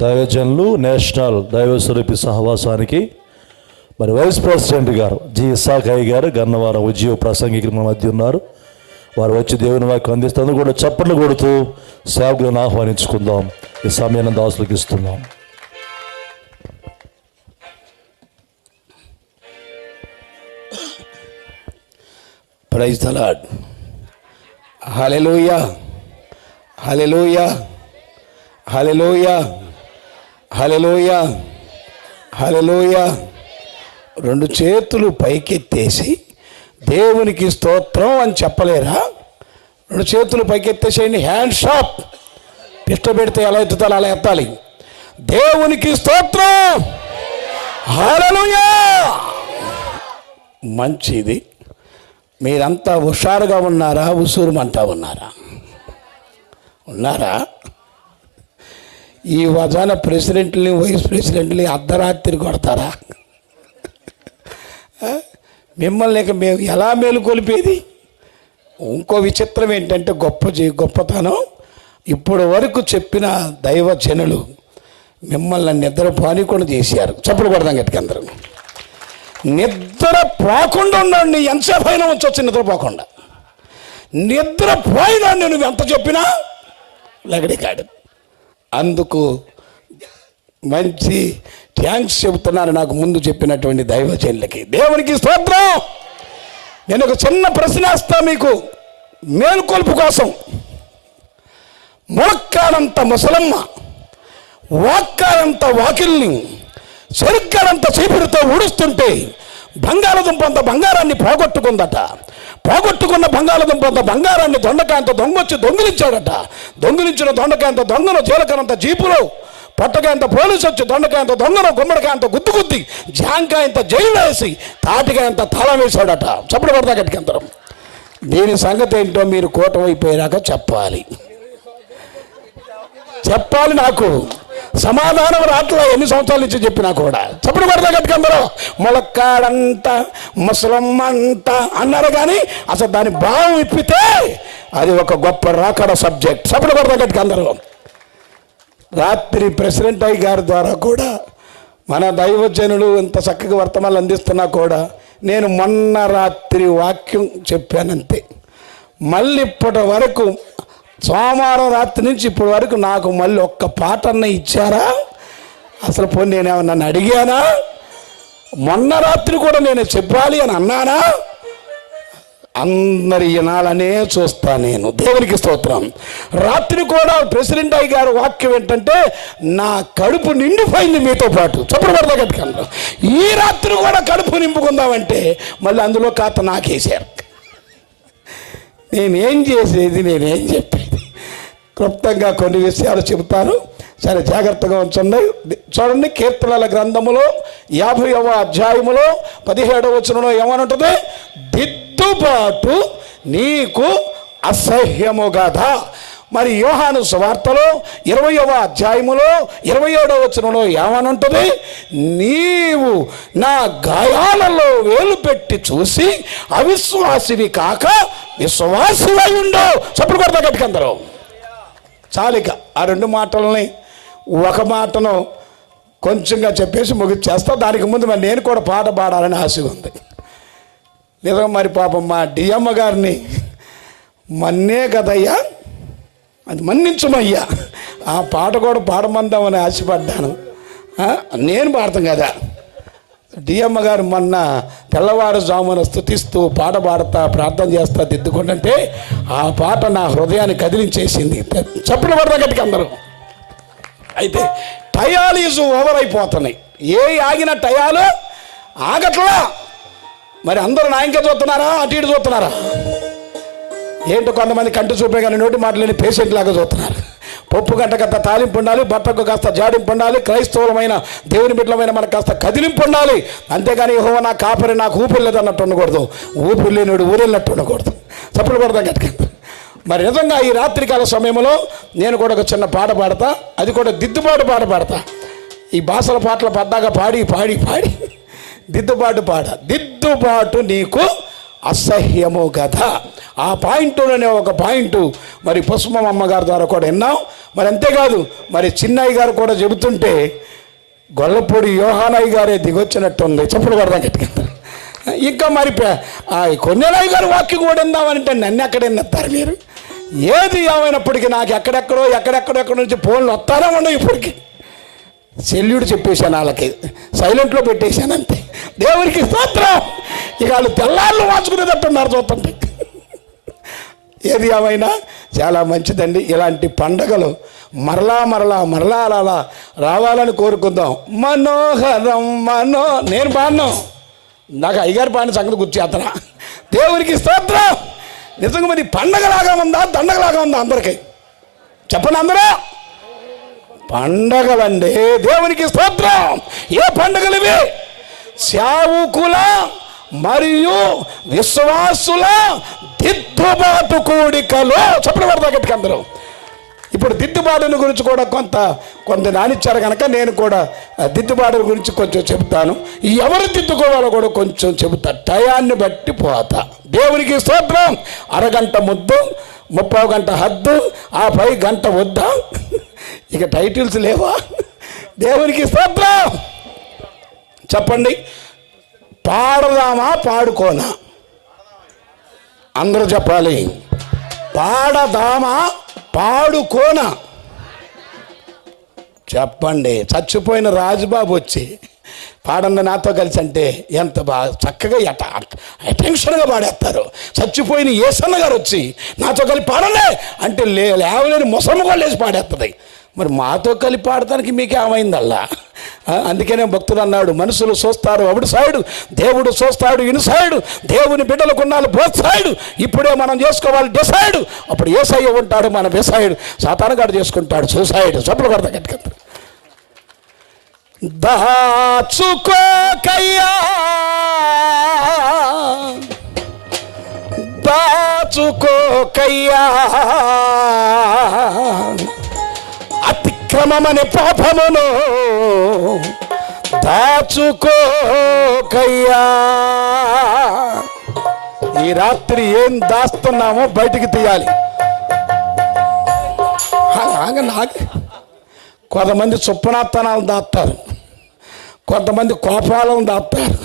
దైవజనులు నేషనల్ దైవస్వరూపి సహవాసానికి మరి vice president గారు జి ఇస్సాకయ్య గారు గన్నవరం ఉద్యోగ ప్రసంగికులు మన మధ్య ఉన్నారు. వారు వచ్చి దేవుని వాక్యం అందిస్తున్నారు కూడా చప్పట్లు కొడుతూ సేవకులను ఆహ్వానించుకుందాం. ఈ సమయాన్ని దాసులకు ఇస్తున్నాం. Praise the lord. హల్లెలూయా, హల్లెలూయా, హల్లెలూయా, హల్లెలూయా, హల్లెలూయా. రెండు చేతులు పైకెత్తేసి దేవునికి స్తోత్రం అని చెప్పలేరా? రెండు చేతులు పైకెత్తేసేయండి. హ్యాండ్ షాప్ పిష్ట పెడితే ఎలా ఎత్తుతాలో అలా ఎత్తాలి. దేవునికి స్తోత్రం, హల్లెలూయా. మంచిది. మీరంతా హుషారుగా ఉన్నారా? ఉసూరుమంటా ఉన్నారా? ఉన్నారా? ఈ వజాన ప్రెసిడెంట్ని వైస్ ప్రెసిడెంట్ని అర్ధరాత్రి కొడతారా? మిమ్మల్ని మేము ఎలా మేలుకొలిపేది? ఇంకో విచిత్రం ఏంటంటే గొప్పతనం ఇప్పటి వరకు చెప్పిన దైవజనులు మిమ్మల్ని నిద్ర పానికుండా చేశారు. చప్పుడు కొడదాం గట్టిగా అందరూ. నిద్ర పోకుండా ఉండండి. ఎంతసేపు అయినా ఉంచవచ్చు నిద్రపోకుండా. నిద్రపోయినా నువ్వు ఎంత చెప్పినా లగడి కాడు. అందుకు మంచి థ్యాంక్స్ చెబుతున్నాను నాకు ముందు చెప్పినటువంటి దైవజనులకి. దేవునికి స్తోత్రం. నేను ఒక చిన్న ప్రశ్న వేస్తా మీకు మేలుకొల్పు కోసం. ములక్కాడంత ముసలమ్మ వాక్కాడంత వాకిల్ని సరిగ్గాడంత చీపురుతో ఊడుస్తుంటే బంగాళదుంపంత బంగారాన్ని పోగొట్టుకుందట. పోగొట్టుకున్న బంగాళదుంపంత బంగారాన్ని దొండకాయంత దొంగొచ్చి దొంగిలించాడట. దొంగిలించిన దొండకాయంత దొంగను జీలకరంత జీపులో పొట్టకాయంత పోలీసు వచ్చి దొండకాయంత దొంగను గుమ్మడికాయంత గుద్దుగుద్ది జాంకాయంత జైలు వేసి తాటికాయంత తాళం వేశాడట. చప్పుడు పడతా గట్టికంతరం. దీని సంగతి ఏంటో మీరు కూటమైపోయాక చెప్పాలి. నాకు సమాధానం రాట్లా. ఎన్ని సంవత్సరాల నుంచి చెప్పినా కూడా. చప్పుడు పడతా గట్టికందరూ. ములక్కాడంత ముసలమ్మంత అన్నారు కానీ అసలు దాని భావం ఇప్పితే అది ఒక గొప్ప రాకడ సబ్జెక్ట్. చప్పుడు పడతా గట్టికందరూ. రాత్రి ప్రెసిడెంట్ అయ్య గారి ద్వారా కూడా మన దైవజనులు ఇంత చక్కగా వర్తమానాలు అందిస్తున్నా కూడా నేను మొన్న రాత్రి వాక్యం చెప్పానంతే. మళ్ళీ ఇప్పటి వరకు సోమవారం రాత్రి నుంచి ఇప్పటి వరకు నాకు మళ్ళీ ఒక్క పాట అన్న ఇచ్చారా? అసలు పోనీ నేనేమన్నా నన్ను అడిగానా? మొన్న రాత్రి కూడా నేను చెప్పాలి అని అన్నానా? అందరి వినాలనే చూస్తా నేను. దేవునికి స్తోత్రం. రాత్రి కూడా ప్రెసిడెంట్ అయ్య గారు వాక్యం ఏంటంటే నా కడుపు నిండిపోయింది మీతో పాటు. చప్పుడు పడతా గట్టిగా. ఈ రాత్రి కూడా కడుపు నింపుకుందామంటే మళ్ళీ అందులో ఖాతా నాకేశారు. నేనేం చేసేది, నేనేం చెప్పేది? క్లుప్తంగా కొన్ని విషయాలు చెబుతాను. సరే జాగ్రత్తగా ఉంచండి. చూడండి, కీర్తనల గ్రంథములో 50వ అధ్యాయములో 17వ వచనంలో ఏమనుంటుంది? దిద్దుబాటు నీకు అసహ్యము గదా. మరి యోహాను సువార్తలో 20వ అధ్యాయములో 27వ వచనంలో ఏమనుంటుంది? నీవు నా గాయాలలో వేలు పెట్టి చూసి అవిశ్వాసివి కాక విశ్వాసివై ఉండో. చప్పుడు కొడతా గట్టిగా అందరూ. చాలిక ఆ రెండు మాటలని ఒక మాటను కొంచెంగా చెప్పేసి ముగిచ్చేస్తా. దానికి ముందు మరి నేను కూడా పాట పాడాలని ఆశ ఉంది. నిజంగా మరి పాపం మా డిఎమ్మ గారిని మన్నే కదయ్యా, అది మన్నించమయ్యా, ఆ పాట కూడా పాడమందామని ఆశపడ్డాను. నేను పాడతాను కదా. డిఎమ్మ గారు మొన్న తెల్లవారుజామున స్తుతిస్తూ పాట పాడతా ప్రార్థన చేస్తా దిద్దుకుంటుంటే ఆ పాట నా హృదయాన్ని కదిలించేసింది. చప్పుడు పడతా గట్టిగా అందరూ. అయితే టయాలు ఓవర్ అయిపోతున్నాయి. ఆగిన టయాలు ఆగట్లా. మరి అందరూ నా ఇంకా చూస్తున్నారా, అటు ఇటు చూస్తున్నారా? ఏంటో కొంతమంది కంటి చూపే కానీ నోటి మాటలేని పేషెంట్ లాగా చూస్తున్నారు. పప్పు గంట కాస్త తాలింపు ఉండాలి, బట్టకు కాస్త జాడింపు ఉండాలి, క్రైస్తవులమైన దేవుని బిడ్డలమైన మనకు కాస్త కదిలింపు ఉండాలి. అంతేగాని యెహోవా నా కాపరి నాకు ఊపిరి లేదు అన్నట్టు ఉండకూడదు, ఊపిరి లేనివాడు ఊరెళ్ళినట్టు ఉండకూడదు. చప్పుడు పడతా గట్టిగా. మరి నిజంగా ఈ రాత్రికాల సమయంలో నేను కూడా ఒక చిన్న పాట పాడతా. అది కూడా దిద్దుబాటు పాట పాడతా. ఈ భాషల పాటలు పడ్డాక పాడి పాడి పాడి దిద్దుబాటు నీకు అసహ్యము కదా. ఆ పాయింట్లోనే ఒక పాయింట్ మరి పుష్పమ్మ గారి ద్వారా కూడా విన్నాం. మరి అంతేకాదు మరి చిన్నయ్య గారు కూడా చెబుతుంటే గొల్లపూడి యోహానయ్య గారే దిగొచ్చినట్టుంది. చెప్పులు కొడదాం గట్టిగా. ఇంకా మరి కొన్నేళ్ళయ్య గారు వాక్యం కూడా విందామంటే నన్ను ఎక్కడ విన్నారు మీరు? ఏది ఏమైనప్పటికీ నాకు ఎక్కడెక్కడో నుంచి ఫోన్లు వస్తానే ఉండవు. ఇప్పటికి సెల్యూడ్ చెప్పేశాను, వాళ్ళకి సైలెంట్లో పెట్టేశాను అంతే. దేవునికి స్తోత్రం. ఇక వాళ్ళు తెల్లాళ్ళు వాచుకునేటట్టున్నారు చూస్తుంటే. ఏది ఏమైనా చాలా మంచిదండి. ఇలాంటి పండగలు మరలా అలా రావాలని కోరుకుందాం. మనోహరం నేను పాడను, నాకు అయ్యగారు పాడిన సంగతి గుర్చేతన. దేవునికి స్తోత్రం. నిజంగా మరి పండగలాగా ఉందా దండగలాగా ఉందా? అందరికీ చెప్పండి అందరూ. పండగలండి. దేవునికి స్తోత్రం. ఏ పండగలు ఇవి? సేవకుల మరియు విశ్వాసుల దిద్దుబాటు కూడికలో. చెప్పడం పడతా గట్టిగా అందరూ. ఇప్పుడు దిద్దుబాటుని గురించి కూడా కొంత నానిచ్చారు కనుక నేను కూడా దిద్దుబాటు గురించి కొంచెం చెబుతాను. ఎవరు దిద్దుకోవాలో కూడా కొంచెం చెబుతా, టయాన్ని బట్టి పోతా. దేవునికి స్తోత్రం. అరగంట ముద్దు, 30 గంట హద్దు, ఆ పై గంట వద్దా? ఇక టైటిల్స్ లేవా? దేవునికి స్తోత్రం. చెప్పండి, పాడదామా పాడుకోనా? అందరూ చెప్పాలి. పాడదామా పాడుకోనా? చెప్పండి. చచ్చిపోయిన రాజుబాబు వచ్చి పాడండి నాతో కలిసి అంటే ఎంత బాగా చక్కగా అటెన్షన్గా పాడేస్తారు. చచ్చిపోయిన ఏసన్న గారు వచ్చి నాతో కలిసి పాడండి అంటే లేవలేని ముసమ్మ కూడా లేచి పాడేస్తుంది. మరి మాతో కలిపి పాడటానికి మీకేమైందల్లా? అందుకనే భక్తుడు అన్నాడు, మనుషులు చూస్తారు అప్పుడు సైడు, దేవుడు చూస్తాడు ఇను సైడు, దేవుని బిడ్డలకు ఉన్నాడు బోత్ సైడు. ఇప్పుడే మనం చేసుకోవాలి డిసైడ్. అప్పుడు ఏసయ్య ఉంటాడు మన బిసైడ్, సాతానుగాడు చేసుకుంటాడు సూసైడ్. చెప్పులు కొడతా గట్టిగా. దాచుకోకయ్యా దాచుకోకయ్యా అతిక్రమమనే పాపమును దాచుకోకయ్యా. ఈ రాత్రి ఏం దాస్తున్నామో బయటికి తీయాలి. కొంతమంది చుప్పనాత్తనాలు దాస్తారు, కొంతమంది కోపాలను దాస్తారు,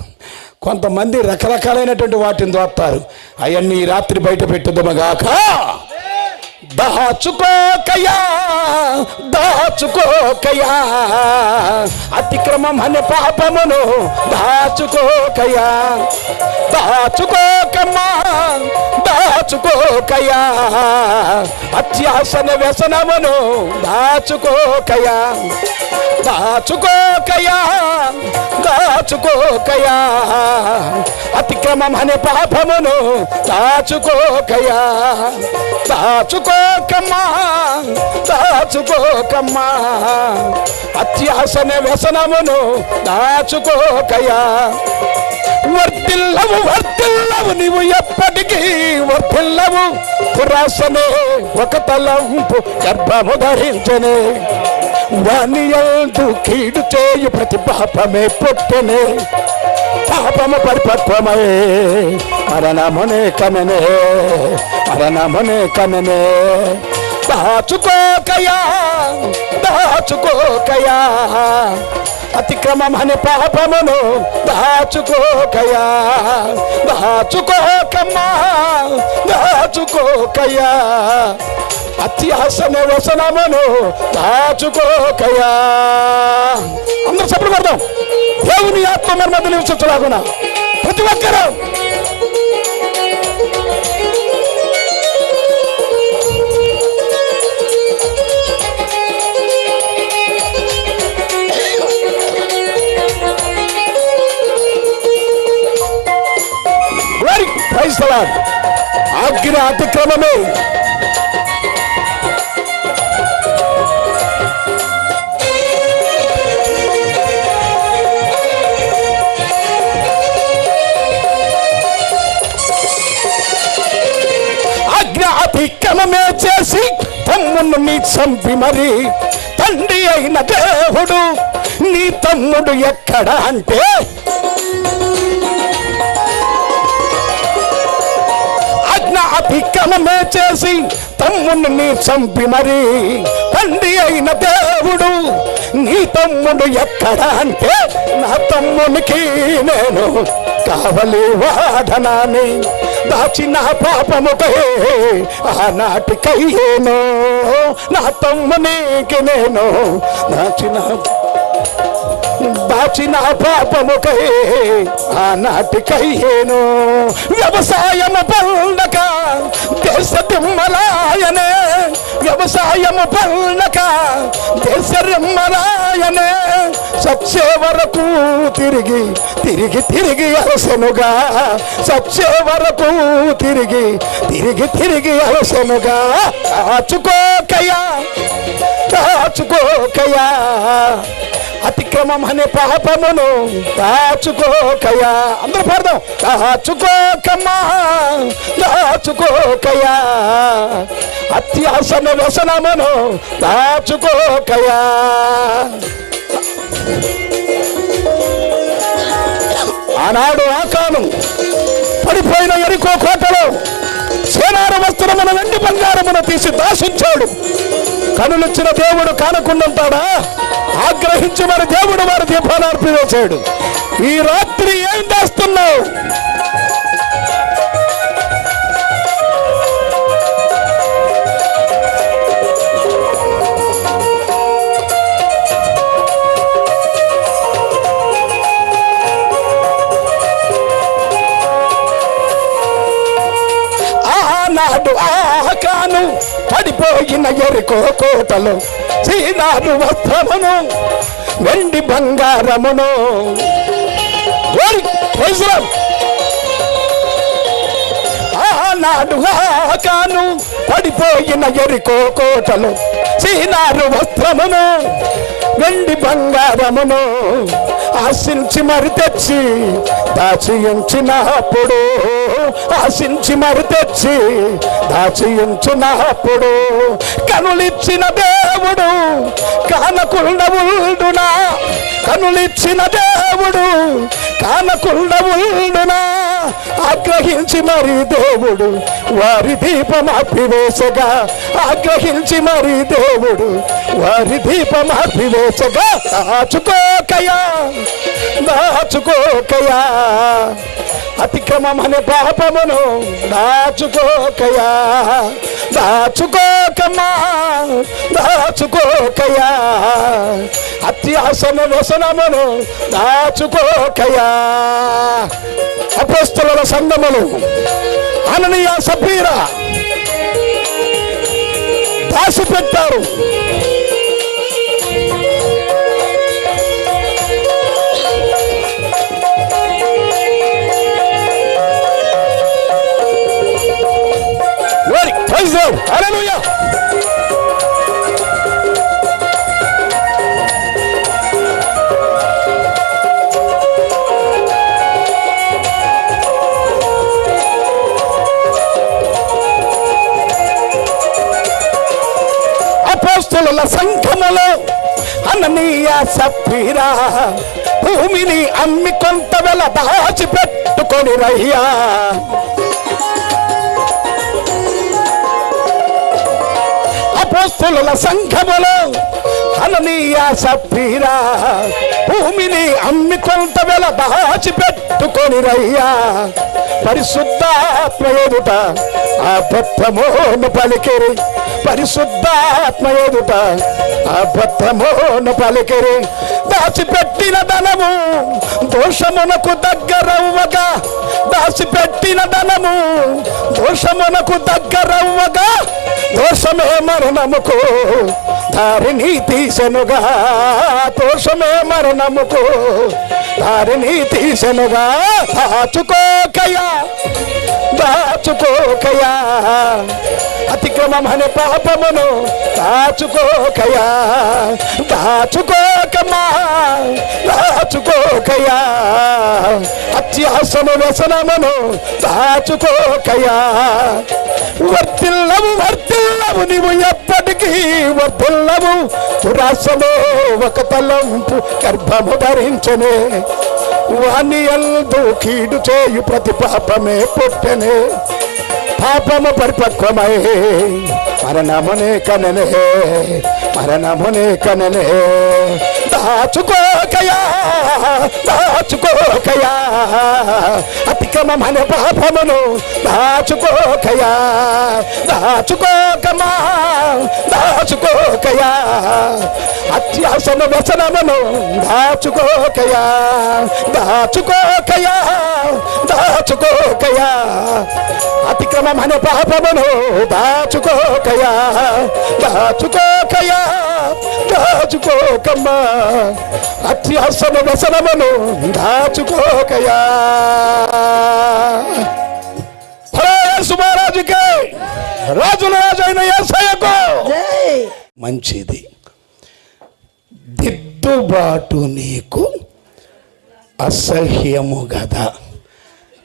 కొంతమంది రకరకాలైనటువంటి వాటిని దాస్తారు. అవన్నీ ఈ రాత్రి బయట పెట్టుదమగాక. దాచుకోకయా దాచుకోకయా అతిక్రమం అనే పాపమును దాచుకోకయా. దాచుకోకమ్మా దాచుకోకయా అత్యాసన వ్యసనమును దాచుకోకయా. దాచుకోకయా దాచుకోకయా అతిక్రమం అనే పాపమును దాచుకోకయా. దాచుకోకమ్మా దాచుకోకమ్మా అత్యాసన వ్యసనమును దాచుకోకయా. వర్తిల్లవు వర్తిల్లవు నీవు ఎప్పటికీ వర్తిల్లవు. పురాసనే ఒక తలంపు గర్భము ధరించనే. వాణియందు కీడు చేయు ప్రతి పాపమే పుట్టనే. పాపము పరిపక్వమై మరణమునే కననే మరణమునే కననే. దాచుకోకయా దాచుకోకయా అతిక్రమం అనే పాపమును దాచుకోకయా. దాచుకోకమ్మా దాచుకోకయా అత్యాసన వ్యసనమును దాచుకోకయా. అందరూ సపోర్ట్ కొడదాం. దేవుని ఆత్మ మన మధ్య నివసించలాగునా ప్రతి ఒక్కరూ. Praise the lord. ఆజ్ఞ అతిక్రమమే. అతిక్రమమే చేసి తమ్మును నీ చంపి మరి తండ్రి అయిన దేవుడు నీ తమ్ముడు ఎక్కడ అంటే అతిక్రమమే చేసి తమ్ముడిని చంపి మరి తండ్రి అయిన దేవుడు నీ తమ్ముడు ఎక్కడ అంటే నా తమ్మునికి నేను కావలి వాడనాని దాచిన పాపముకై ఆనాటికయ్యేను నా తమ్మునికి నేను దాచిన పాపముకై ఆనాటికయ్యేను వ్యవసాయము పండక దేశ దిమ్మలాయనే వ్యవసాయము పండక దేశ రిమ్మలాయనే సచ్చే వరకు తిరిగి తిరిగి తిరిగి అలసెనుగా సచ్చే వరకు తిరిగి తిరిగి తిరిగి అలసెనుగా దాచుకోకయా దాచుకోకయా అతిక్రమం అనే పాపమును దాచుకోకయా అందరూ పాడదాం దాచుకోకమ్మా దాచుకోకయా అత్యాసన వ్యసనమును దాచుకోకయా ఆనాడు ఆకాను పడిపోయిన ఎరికో కోటలో సేనార వస్త్రమును వెండి బంగారమును తీసి దాసుంచాడు కనులిచ్చిన దేవుడు కానకుండంటాడా ఆగ్రహించి మరి దేవుడు వారి దీపాన్ని అర్పివేశాడు ఈ రాత్రి ఏం చేస్తున్నావు ఆనాడు ఆకాను పడిపోయిన ఎరికో కోటలో సీనారు వస్త్రమును వెండి బంగారమును ఆనాడు ఆకాను పడిపోయిన ఎరికో కోటలో సీనారు వస్త్రమును వెండి బంగారమును ఆశించి మరి తెచ్చి దాచి ఉంచినప్పుడు ఆశించి మరి తెచ్చి దాచి ఉంచినప్పుడు కనులిచ్చిన దేవుడు కానకుండా ఉండునా కనులిచ్చిన దేవుడు కానకుండా ఉండునా ఆగ్రహించి మరి దేవుడు వారి దీపం ఆపివేసగా ఆగ్రహించి మరి దేవుడు వారి దీపం ఆపివేసగా దాచుకోకయా దాచుకోకయా అతిక్రమం అనే పాపమును దాచుకోకయా దాచుకోకమ్మా దాచుకోకయా అత్యాసన వ్యసనమును దాచుకోకయా అపోస్తలుల సంఘములు అననీయ సఫీరా దాచిపెట్టారు హల్లెలూయా అపోస్తలుల సంఘములో అననీయ సఫీరా భూమిని అమ్మి కొంత వెల దాచిపెట్టుకొని రయ్యా అపోస్తలుల సంఘములో అననీయ సఫీరా భూమిని అమ్మి కొంత వెల దాచిపెట్టుకొని రయ్యా పరిశుద్ధాత్మ ఎదుట అబద్ధమోను పలికిరి పరిశుద్ధాత్మ ఎదుట అబద్ధమోను పలికిరి దాచిపెట్టిన ధనము దోషమునకు దగ్గరవ్వగా దాచిపెట్టిన ధనము దోషమునకు దగ్గరవ్వగా దోషమే మరణముకు దారిని తీసెనుగా దోషమే మరణముకు దారిని తీసెనుగా దాచుకోకయా దాచుకోకయా అతిక్రమం అనే పాపమును దాచుకోకయా దాచుకోకమ్మా దాచుకోకయా అత్యాసన వ్యసనమును దాచుకోకయా వర్తిల్లవు వర్తిల్లవు నీవు ఎప్పటికీ వర్తిల్లవు దురాశలో ఒక తలంపు గర్భము ధరించనే వాణి యందు కీడు చేయు ప్రతి పాపమే పుట్టెనే పాపము పరిపక్వమై మరణమునే కననే మరణమునే కననే దాచుకోకయా దాచుకోకయా అతిక్రమమనే పాపమును దాచుకోకయా దాచుకోకమా దాచుకోకయా అత్యాసన వ్యసనమును దాచుకోకయా దాచుకోకయా దాచుకోకయా అతిక్రమమనే పాపమును దాచుకోకయా దాచుకోకయా దాచుకోకమ్మా అత్యాసన వ్యసనమును దాచుకోకయా సుమారాజుకే రాజుల రాజు అయిన యేసయ్యకు మంచిది. దిద్దుబాటు నీకు అసహ్యము గదా.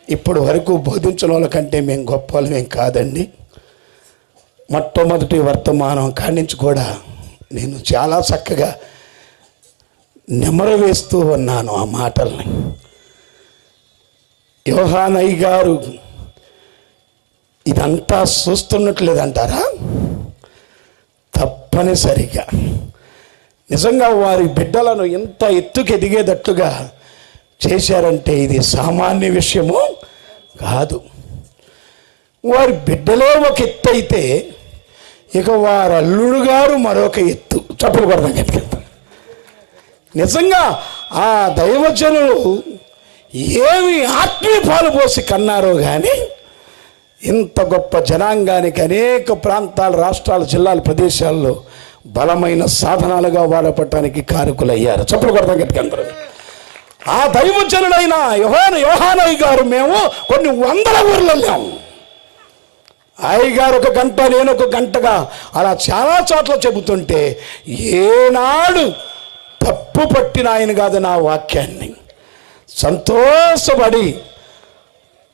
ఇప్పటి వరకు బోధించిన వాళ్ళ కంటే మేము గొప్ప వాళ్ళమేం కాదండి. మొట్టమొదటి వర్తమానం కాడి నుంచి కూడా నేను చాలా చక్కగా నెమరు వేస్తూ ఉన్నాను ఆ మాటల్ని. యోహానయ్య గారు ఇదంతా చూస్తున్నట్లేదంటారా? తప్పనిసరిగా నిజంగా వారి బిడ్డలను ఎంత ఎత్తుకు ఎదిగేటట్టుగా చేశారంటే ఇది సామాన్య విషయము కాదు. వారి బిడ్డలే ఒక ఎత్తు అయితే ఇక వారి అల్లుడు గారు మరొక ఎత్తు. చప్పుడు పడదాం కదా. నిజంగా ఆ దైవజనులు ఏమి ఆత్మీయ పాలు పోసి కన్నారో కానీ ఇంత గొప్ప జనాంగానికి అనేక ప్రాంతాలు, రాష్ట్రాలు, జిల్లాల, ప్రదేశాల్లో బలమైన సాధనాలుగా వాడపడటానికి కారకులయ్యారు. చప్పుడు పడదాం గట్టిగా అందరూ. ఆ దైవజనుడైన యోహానయ్య గారు మేము కొన్ని వందల ఊర్లు వెళ్ళాము. అయ్య గారు ఒక గంట, నేను ఒక గంటగా అలా చాలా చోట్ల చెబుతుంటే ఏనాడు తప్పు పట్టిన ఆయన కాదు నా వాక్యాన్ని. సంతోషపడి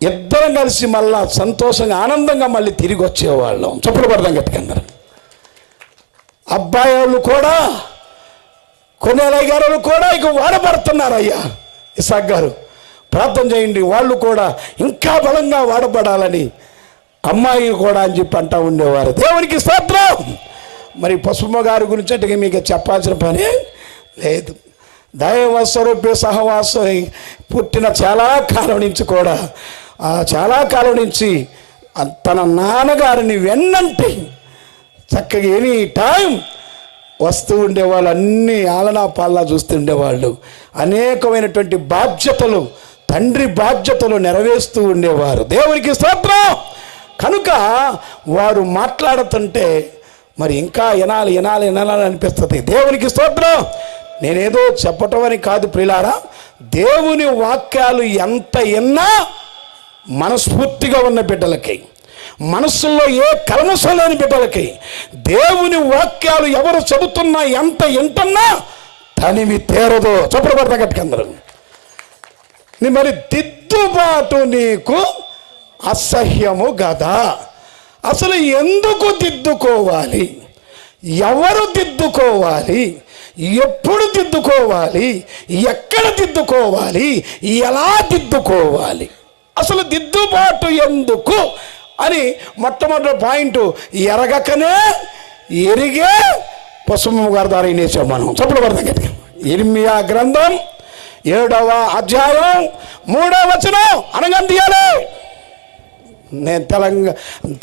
ఇద్దరం కలిసి మళ్ళా సంతోషంగా ఆనందంగా మళ్ళీ తిరిగి వచ్చేవాళ్ళం. చప్పుడు పడదాం గట్టిగా అందరం. అబ్బాయి వాళ్ళు కూడా కొన్నేళ్ళ గారు కూడా ఇక వాడబడుతున్నారు. అయ్యా ఇసాక్ గారు ప్రార్థన చేయండి, వాళ్ళు కూడా ఇంకా బలంగా వాడబడాలని, అమ్మాయి కూడా అని చెప్పి అంటూ ఉండేవారు. దేవునికి స్తోత్రం. మరి పసుమ గారి గురించి అంటే మీకు చెప్పాల్సిన పని లేదు. దైవ స్వరూపే సహవాసం పుట్టిన చాలా కాలం నుంచి కూడా చాలా కాలం నుంచి తన నాన్నగారిని వెన్నంటి చక్కగా ఎనీ టైం వస్తూ ఉండేవాళ్ళు. అన్ని ఆలనా పాలనా చూస్తుండేవాళ్ళు. అనేకమైనటువంటి బాధ్యతలు, తండ్రి బాధ్యతలు నెరవేరుస్తూ ఉండేవారు. దేవునికి స్తోత్రం. కనుక వారు మాట్లాడుతుంటే మరి ఇంకా వినాలి వినాలి వినాలని అనిపిస్తుంది. దేవునికి స్తోత్రం. నేనేదో చెప్పటం అని కాదు ప్రియులారా, దేవుని వాక్యాలు ఎంత విన్నా మనస్ఫూర్తిగా ఉన్న బిడ్డలకి, మనస్సులో ఏ కల్మషం లేని బిడ్డలకి దేవుని వాక్యాలు ఎవరు చెబుతున్నా ఎంత వింటున్నా తనివి తీరదు. చప్పుడు పడతా గట్టిగా అందరూ. మరి దిద్దుబాటు నీకు అసహ్యము గదా. అసలు ఎందుకు దిద్దుకోవాలి, ఎవరు దిద్దుకోవాలి, ఎప్పుడు దిద్దుకోవాలి, ఎక్కడ దిద్దుకోవాలి, ఎలా దిద్దుకోవాలి, అసలు దిద్దుబాటు ఎందుకు అని మొట్టమొదటి పాయింట్ ఎరగకనే ఎరిగే పసుమ గారి ద్వారా వినేసాం మనం. చప్పుడు పడతాం గట్టిగా. ఇర్మియా గ్రంథం 7వ అధ్యాయం 3వ వచనం అనగా తీయాలి. నేను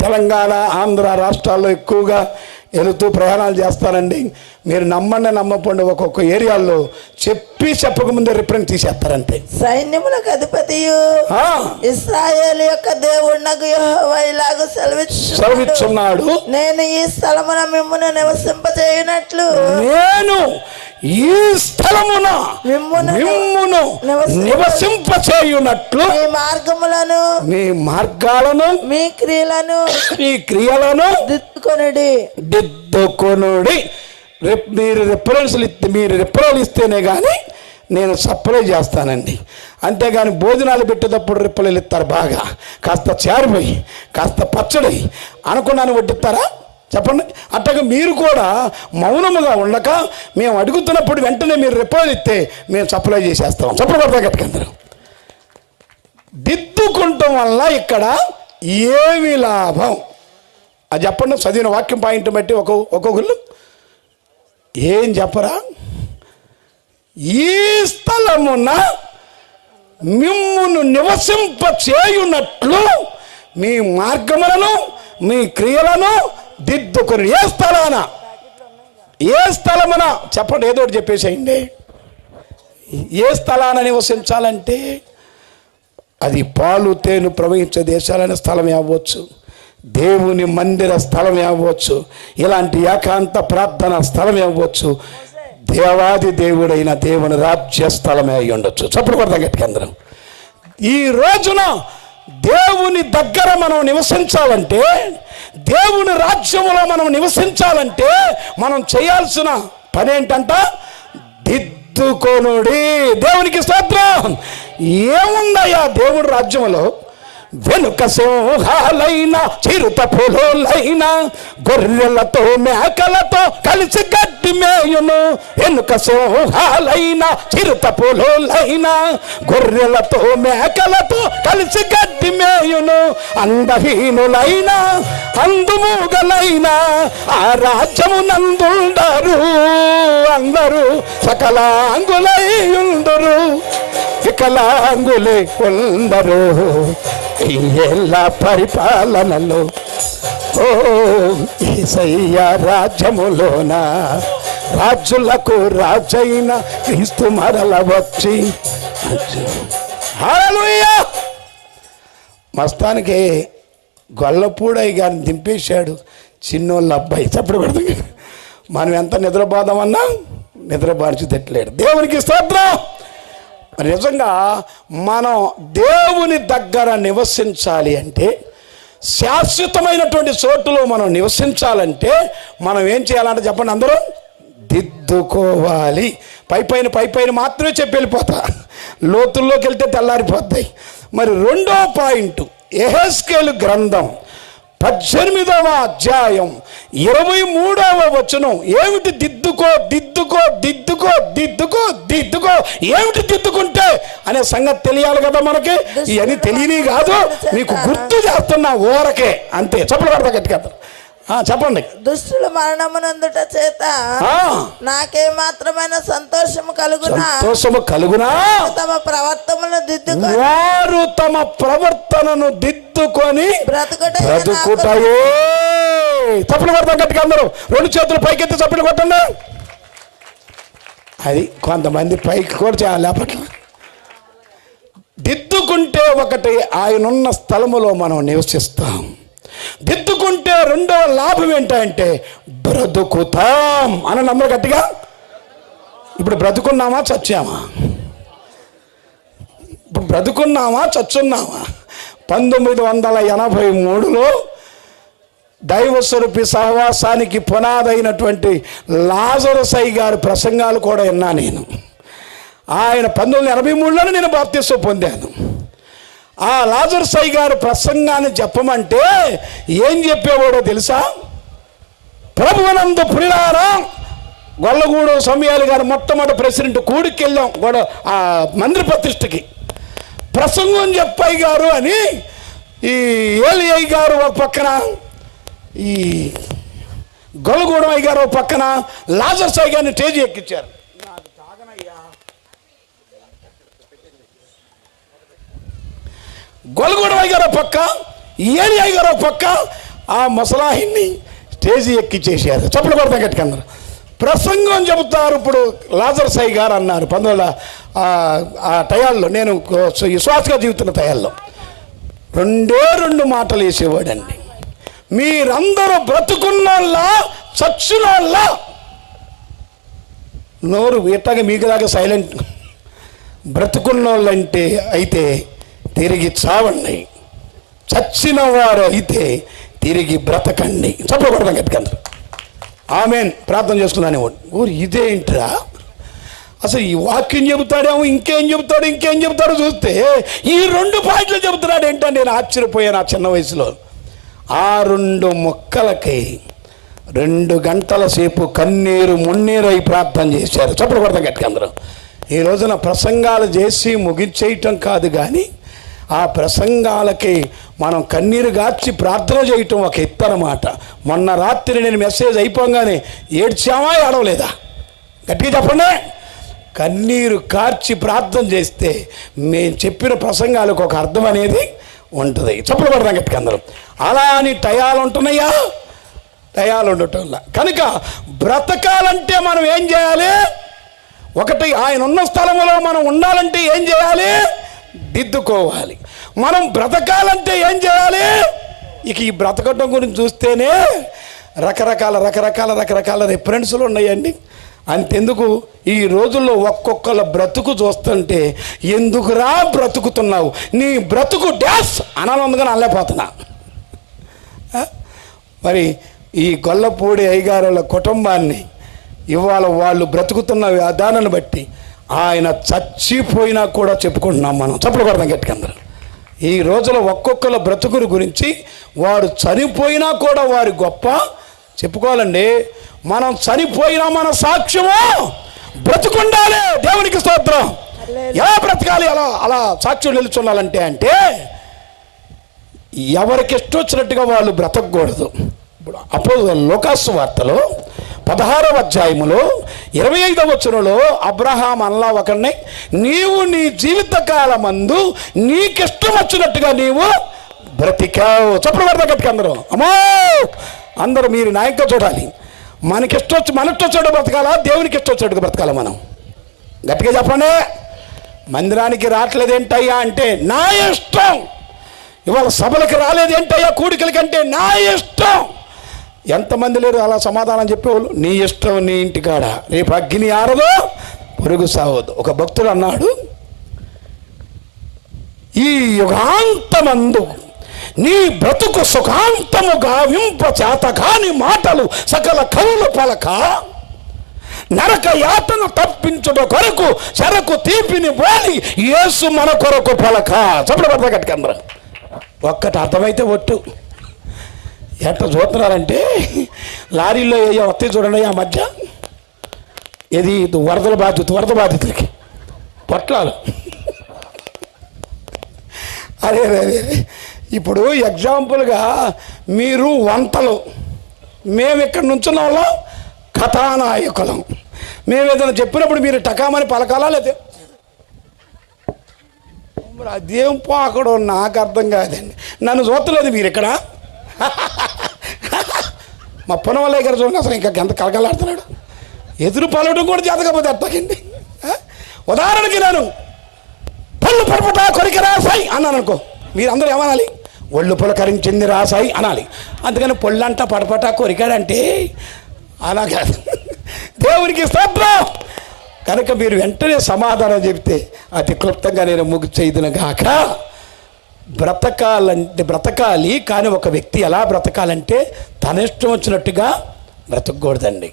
తెలంగాణ ఆంధ్ర రాష్ట్రాల్లో ఎక్కువగా వెళుతూ ప్రయాణాలు చేస్తానండి. మీరు నమ్మండి నమ్మకండి, ఒక్కొక్క ఏరియాల్లో చెప్పకముందే రిప్రజెంట్ తీసేస్తారంటే. సైన్యములకు అధిపతియు ఇశ్రాయేలు యొక్క దేవుడు నాకు యెహోవా ఇలాగ సెలవిచ్చున్నాడు, నేను ఈ స్థలమున మిమ్మును నివసింపజేయునట్లు, నేను ఈ స్థలమున మిమ్మును నివసింపచేయునట్లు మీ మార్గములను, మీ మార్గాలను, మీ క్రియలను దిద్దుకొనుడి. మీరు రిఫరెన్స్లు ఇస్తేనే కానీ నేను సప్లై చేస్తానండి. అంతేగాని భోజనాలు పెట్టేటప్పుడు రిప్పలు ఇస్తారు. బాగా కాస్త చేరిపోయి కాస్త పచ్చడి అనుకున్నాను వడ్డిస్తారా చెప్పండి. అట్టగా మీరు కూడా మౌనముగా ఉండక మేము అడుగుతున్నప్పుడు వెంటనే మీరు రిప్పలు ఇస్తే మేము సప్లై చేసేస్తాం. చెప్పబడతా గట్టికందరూ. దిద్దుకుంటాం వల్ల ఇక్కడ ఏమి లాభం? అది చెప్పండి. చదివిన వాక్యం పాయింట్ బట్టి ఒక్కొక్కరు ఏం చెప్పరా? ఈ స్థలమున మిమ్మును నివసింప చేయునట్లు మీ మార్గములను మీ క్రియలను దిద్దుకొని. ఏ స్థలమున చెప్పండి, ఏదో ఒకటి చెప్పేసేయండి. ఏ స్థలాన నివసించాలంటే అది పాలు తేనె ప్రవహించే దేశాలైన స్థలమే అవ్వచ్చు, దేవుని మందిర స్థలమే అవ్వచ్చు, ఇలాంటి ఏకాంత ప్రార్థన స్థలమే అవ్వచ్చు, దేవాది దేవుడైన దేవుని రాజ్య స్థలమే అయి ఉండొచ్చు. చప్పుడు కొడతాం గట్టిగా అందరం. ఈ రోజున దేవుని దగ్గర మనం నివసించాలంటే, దేవుని రాజ్యములో మనం నివసించాలంటే మనం చేయాల్సిన పని ఏంటంట? దిద్దుకొనుడి. దేవునికి స్తోత్రం. ఏముందయ్యా దేవుడి రాజ్యములో? వెనుక సింహాలైన చిరుత పులులైన గొర్రెలతో మేకలతో కలిసి గడ్డి మేయును. వెనుక సింహాలైన చిరుత పులులైన గొర్రెలతో మేకలతో కలిసి గడ్డి మేయును. అందహీనులైన అందుమూగలైన ఆ రాజ్యము నందుండరు. అందరూ సకలాంగులై ఉందరు, వికలాంగులే కొందరు ఎలా పరిపాలనలో. ఓ యేసయ్య రాజ్యములోన రాజులకు రాజైన క్రీస్తు మరల వచ్చి. హల్లెలూయా. మస్తానికి గొల్లపూడయ్య గారిని దింపేశాడు చిన్నోళ్ళ అబ్బాయి. చప్పుడు పెడుతుంది. మనం ఎంత నిద్రపోదామన్నా నిద్రబార్చుతట్లేడు. దేవునికి స్తోత్రం. నిజంగా మనం దేవుని దగ్గర నివసించాలి అంటే, శాశ్వతమైనటువంటి చోటులో మనం నివసించాలంటే మనం ఏం చేయాలంటే చెప్పండి అందరూ? దిద్దుకోవాలి. పైపైన మాత్రమే చెప్పి వెళ్ళిపోతా, లోతుల్లోకి వెళ్తే తెల్లారిపోతాయి. మరి రెండో పాయింట్, యెహెజ్కేలు గ్రంథం 18వ అధ్యాయం 23వ వచనం. ఏమిటి దిద్దుకో దిద్దుకో దిద్దుకో దిద్దుకో దిద్దుకో? ఏమిటి దిద్దుకుంటే అనే సంగతి తెలియాలి కదా మనకి. ఇవన్నీ తెలియని కాదు, మీకు గుర్తు చేస్తున్నా ఊరకే అంతే. చెప్పలు పడతా గట్టిగా చెప్పండి. దుష్టుల మరణమునందుట చేత నాకే మాత్రమైన సంతోషము కలుగునా తమ ప్రవర్తనను దిద్దుకొని, వారు తమ ప్రవర్తనను దిద్దుకొని బ్రతుకుటయే. చప్పలు కొడతాం గట్టిగా అందరూ. రెండు చేతులు పైకెత్తి చప్పలు కొట్టండి. అది కొంతమంది పైకి కూడా చేయాలి. అప్పట్లో దిద్దుకుంటే ఒకటి, ఆయనున్న స్థలములో మనం నివసిస్తాం. దిద్దుకుంటే రెండవ లాభం ఏంటంటే బ్రతుకుతాం. అని నమ్మరు గట్టిగా. ఇప్పుడు బ్రతుకున్నామా చచ్చామా? ఇప్పుడు బ్రతుకున్నామా చచ్చున్నామా? 1983లో దైవస్వరూపి సహవాసానికి పునాదైనటువంటి లాజరసయ్య గారి ప్రసంగాలు కూడా విన్నా నేను. ఆయన 1983లోనే నేను బాప్తిస్మం పొందాను. ఆ లాజరసయ్య గారి ప్రసంగాన్ని చెప్పమంటే ఏం చెప్పేవాడో తెలుసా? ప్రభువనందు ప్రియులారా, గొల్లగూడు సమయాలు గారు మొట్టమొదటి ప్రెసిడెంట్ కూడికి వెళ్ళాం కూడా ఆ మందిర ప్రతిష్టకి. ప్రసంగం చెప్పయ్య గారు అని ఈ ఏలియయ్య గారు ఒక పక్కన, ఈ గొల్లగూడమయ్య గారు ఒక పక్కన లాజరసయ్య గారిని స్టేజ్ ఎక్కించారు. గొల్లగూడమయ్య గారు పక్క, ఏలియయ్య గారు పక్క ఆ ముసలాహిన్ని స్టేజీ ఎక్కిచ్చేసారు. చప్పుడు కొడతా గట్టిగా అందరు. ప్రసంగం చెబుతారు. ఇప్పుడు లాజరసయ్య గారు అన్నారు 1900 ఆ టయాల్లో, నేను విశ్వాసగా జీవితున్న టయాల్లో రెండు మాటలు వేసేవాడండి. మీరందరూ బ్రతుకున్నోళ్ళ చచ్చినోళ్ళ. నోరు ఇట్టగా మీకులాగా సైలెంట్. బ్రతుకున్నోళ్ళంటే అయితే తిరిగి చావండి, చచ్చిన వారు అయితే తిరిగి బ్రతకండి. చెప్పకూడదు గట్టిగా. ఆమెన్. ప్రార్థన చేసుకున్నాను. ఊరు ఇదేంట్రా అసలు? ఈ వాక్యం చెబుతాడేమో, ఇంకేం చెబుతాడో చూస్తే ఈ 2 పాయింట్లు చెబుతున్నాడు ఏంటంటే నేను ఆశ్చర్యపోయాను. ఆ చిన్న వయసులో ఆ 2 మొక్కలకి 2 గంటల సేపు కన్నీరు మున్నీరై ప్రార్థన చేశారు. చెప్పకూడదు గట్టిగా అందరూ. ఈ రోజున ప్రసంగాలు చేసి ముగించేయటం కాదు, కానీ ఆ ప్రసంగాలకి మనం కన్నీరు గార్చి ప్రార్థన చేయటం ఒక ఎత్తు అన్నమాట. మొన్న రాత్రి నేను మెసేజ్ అయిపోగానే ఏడ్చామా ఏడవలేదా? గట్టిగా చెప్పండి. కన్నీరు కార్చి ప్రార్థన చేస్తే మేము చెప్పిన ప్రసంగాలకు ఒక అర్థం అనేది ఉంటుంది. చప్పుడు పడదాం గట్టిగా అందరం. అలా అని టయాలు ఉంటున్నాయా? టయాలు ఉండటంలా. కనుక బ్రతకాలంటే మనం ఏం చేయాలి? ఒకటి, ఆయన ఉన్న స్థలంలో మనం ఉండాలంటే ఏం చేయాలి? దిద్దుకోవాలి. మనం బ్రతకాలంటే ఏం చేయాలి? ఇక ఈ బ్రతకటం గురించి చూస్తేనే రకరకాల రిఫరెన్సులు ఉన్నాయండి. అంతెందుకు, ఈ రోజుల్లో ఒక్కొక్కళ్ళ బ్రతుకు చూస్తుంటే ఎందుకురా బ్రతుకుతున్నావు, నీ బ్రతుకు డ్యాస్ అనాలందుకని అనలేకపోతున్నా. మరి ఈ గొల్లపూడి అయ్యగారుల కుటుంబాన్ని ఇవాళ వాళ్ళు బ్రతుకుతున్న విధానాన్ని బట్టి ఆయన చచ్చిపోయినా కూడా చెప్పుకుంటున్నాం మనం. చప్పుడు కొడదాం గట్టిగా అందరూ. ఈ రోజులో ఒక్కొక్కళ్ళ బ్రతుకుల గురించి వారు చనిపోయినా కూడా వారి గొప్ప చెప్పుకోవాలండి. మనం చనిపోయినా మన సాక్ష్యము బ్రతుకుండాలి. దేవునికి స్తోత్రం. ఎలా బ్రతకాలి? అలా సాక్ష్యం నిలుచుండాలంటే ఎవరికి ఇష్టం వచ్చినట్టుగా వాళ్ళు బ్రతకూడదు. ఇప్పుడు అపోస్తలుల లోకాసు వార్తలో 16వ అధ్యాయములో 25వ వచనంలో అబ్రహాం అనలా ఒకరిని, నీవు నీ జీవితకాలమందు నీకిష్టం వచ్చినట్టుగా నీవు బ్రతికావు. చప్పుడు పడతా గట్టిగా అందరూ. అమ్మో, అందరూ మీరు నాయకుగా చూడాలి. మనకిష్టం వచ్చాడు బ్రతకాలా? దేవునికి ఇష్టం వచ్చాడు బ్రతకాలా? మనం గట్టిగా చెప్పండి. మందిరానికి రావట్లేదేంటయ్యా అంటే నా ఇష్టం. ఇవాళ సభలకు రాలేదేంటయ్యా కూడికలకంటే నా ఇష్టం. ఎంతమంది లేరు అలా సమాధానం చెప్పేవాళ్ళు? నీ ఇష్టం, నీ ఇంటికాడ రేపు అగ్ని ఆరదు, పొరుగు సావదు. ఒక భక్తుడు అన్నాడు, ఈ యుగాంతమందు నీ బ్రతుకు సుఖాంతముగా వింప చేత కాని మాటలు సకల కవులు పలక, నరక యాతన తప్పించుట కొరకు చెరకు తీపిని పోలి యేసు మన కొరకు పలక. చెప్పడం పడతా గట్టిగా అందరూ. ఒక్కటి అర్థమైతే ఒట్టు. ఎట్లా చూస్తున్నారంటే లారీలో వస్తాయి చూడండి ఆ మధ్య, ఇది వరద బాధితులకి పొట్లాలు. అరే ఇప్పుడు ఎగ్జాంపుల్గా మీరు వంటలు, మేము ఇక్కడ నుంచున్న వాళ్ళం కథానాయకులం. మేము ఏదైనా చెప్పినప్పుడు మీరు టకామని పలకాలా? లేదా? అదేం పాకడం నాకు అర్థం కాదండి. నన్ను చూస్తలేదు మీరు ఇక్కడ. మా పొనవల్ల దగ్గర చూడండి, అసలు ఇంకా ఎంత కలకలాడుతున్నాడు. ఎదురు పలవడం కూడా చేతకపోతే అర్థకండి. ఉదాహరణకి నేను పళ్ళు పడపట కొరికి రాసాయి అన్నాను అనుకో, మీరందరూ ఏమనాలి? ఒళ్ళు పులకరించింది రాసాయి అనాలి. అందుకని పొళ్ళంట పడపట కొరికాడంటే అలా కాదు. దేవునికి స్తోత్రం. కనుక మీరు వెంటనే సమాధానం చెబితే అతి క్లుప్తంగా నేను ముగిచేయుదును గాక. బ్రతకాలి, కానీ ఒక వ్యక్తి ఎలా బ్రతకాలంటే తన ఇష్టం వచ్చినట్టుగా బ్రతకూడదండి.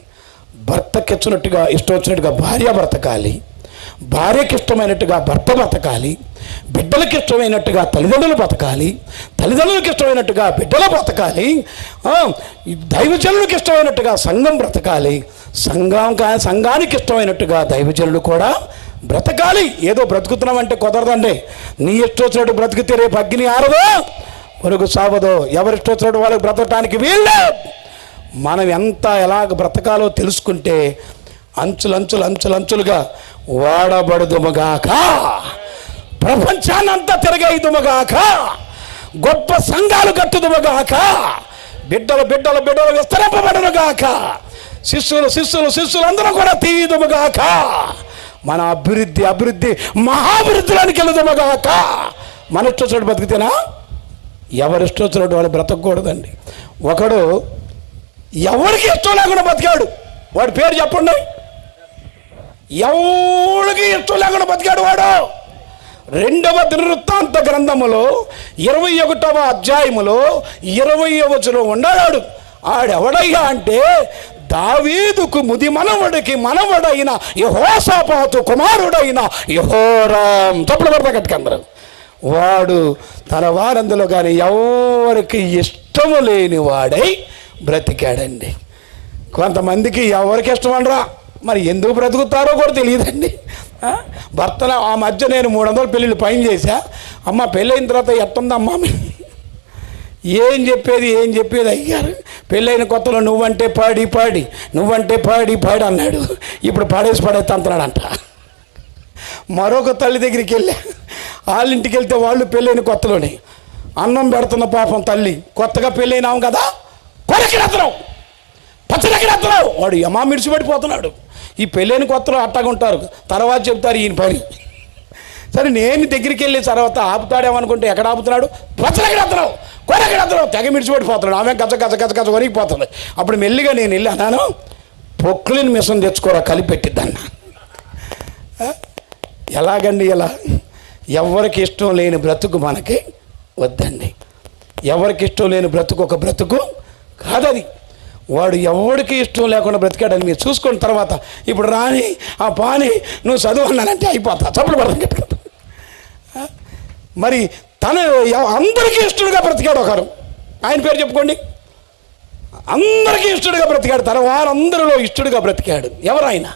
భర్తకి ఇష్టం వచ్చినట్టుగా భార్య బ్రతకాలి, భార్యకి ఇష్టమైనట్టుగా భర్త బ్రతకాలి, బిడ్డలకి ఇష్టమైనట్టుగా తల్లిదండ్రులు బ్రతకాలి, తల్లిదండ్రులకు ఇష్టమైనట్టుగా బిడ్డలు బ్రతకాలి, దైవజనులకు ఇష్టమైనట్టుగా సంఘం బ్రతకాలి, సంఘానికి ఇష్టమైనట్టుగా దైవజనులు కూడా బ్రతకాలి. ఏదో బ్రతుకుతున్నామంటే కుదరదండి. నీ ఇష్టం వచ్చినట్టు బ్రతికితే రేపు అగ్ని ఆరదో, పొరుగు సావదో. ఎవరిష్టం వచ్చినట్టు వాళ్ళకి బ్రతకటానికి వీళ్ళు. మనం ఎలాగ బ్రతకాలో తెలుసుకుంటే అంచులుగా వాడబడుదుముగాక, ప్రపంచాన్నంతా తిరగేయుదుముగాక, గొప్ప సంఘాలు కట్టుదుముగాక, బిడ్డలు విస్తరింపబడునుగాక, శిష్యులు అందరూ కూడా తీయుదుముగాక, మన అభివృద్ధి మహాభివృద్ధిలోనికి వెళుదుముగాక. మన ఇష్టం చోటు బతికితేనా? ఎవరిష్టం చోటు వాళ్ళు బ్రతకూడదండి. ఒకడు ఎవరికి ఇష్టం లేకుండా బతికాడు, వాడి పేరు చెప్పండి. ఎవరికి ఇష్టం లేకుండా బతికాడు వాడు. 2వ దినవృత్తాంత గ్రంథములో 21వ అధ్యాయములో 20వ వచనం ఉన్నాడు. ఆడెవడయ్యా అంటే దావీదుకు మనవడైన యెహోషాపాతు కుమారుడైన యెహోరాం. తప్పుడు పడతా కట్టుకందరు. వాడు తన వారందులో కానీ ఎవరికి ఇష్టము లేని వాడై బ్రతికాడండి. కొంతమందికి ఎవరికి ఇష్టం అనరా, మరి ఎందుకు బ్రతుకుతారో కూడా తెలియదండి. భర్తను ఆ మధ్య నేను 300 పెళ్ళిళ్ళు పైన చేశా. అమ్మ పెళ్ళైన తర్వాత ఎట్టుందమ్మా ఏం చెప్పేది అయ్యారు. పెళ్ళైన కొత్తలో నువ్వంటే పాడి అన్నాడు. ఇప్పుడు పడేస్తాంటున్నాడంట. మరొక తల్లి దగ్గరికి వెళ్ళా. వాళ్ళ ఇంటికి వెళ్తే వాళ్ళు పెళ్ళైన కొత్తలోనే అన్నం పెడుతున్న పాపం తల్లి. కొత్తగా పెళ్ళైనాం కదా, కొరకిడతరావు పచ్చడకిడతరావు వాడు యమా మిడిచిపడిపోతున్నాడు. ఈ పెళ్ళైన కొత్తలో అట్టగుంటారు, తర్వాత చెప్తారు ఈయన పని. సరే నేను దగ్గరికి వెళ్ళి తర్వాత ఆపుతాడేమనుకుంటే ఎక్కడ ఆపుతున్నాడు? పచ్చడకిడతరావు కొరకిడతరావు తెగ మిడిచిపడిపోతున్నాడు. ఆమె గజ వరిగిపోతుంది. అప్పుడు మెల్లిగా నేను వెళ్ళి అన్నాను, పొక్లిన్ మిషన్ తెచ్చుకోరా కలిపెట్టిద్దన్న. ఎలాగండి ఇలా? ఎవరికి ఇష్టం లేని బ్రతుకు మనకి వద్దండి. ఎవరికి ఇష్టం లేని బ్రతుకు ఒక బ్రతుకు కాదది. వాడు ఎవరికి ఇష్టం లేకుండా బ్రతికాడని మీరు చూసుకున్న తర్వాత ఇప్పుడు రాని ఆ పాని నువ్వు చదువు అన్నానంటే అయిపోతా, చప్పుడు పడతాం కదా. మరి తను అందరికీ ఇష్టడుగా బ్రతికాడు ఒకరు, ఆయన పేరు చెప్పుకోండి. అందరికీ ఇష్టడుగా బ్రతికాడు, తన వారందరిలో ఇష్టడుగా బ్రతికాడు. ఎవరు ఆయన?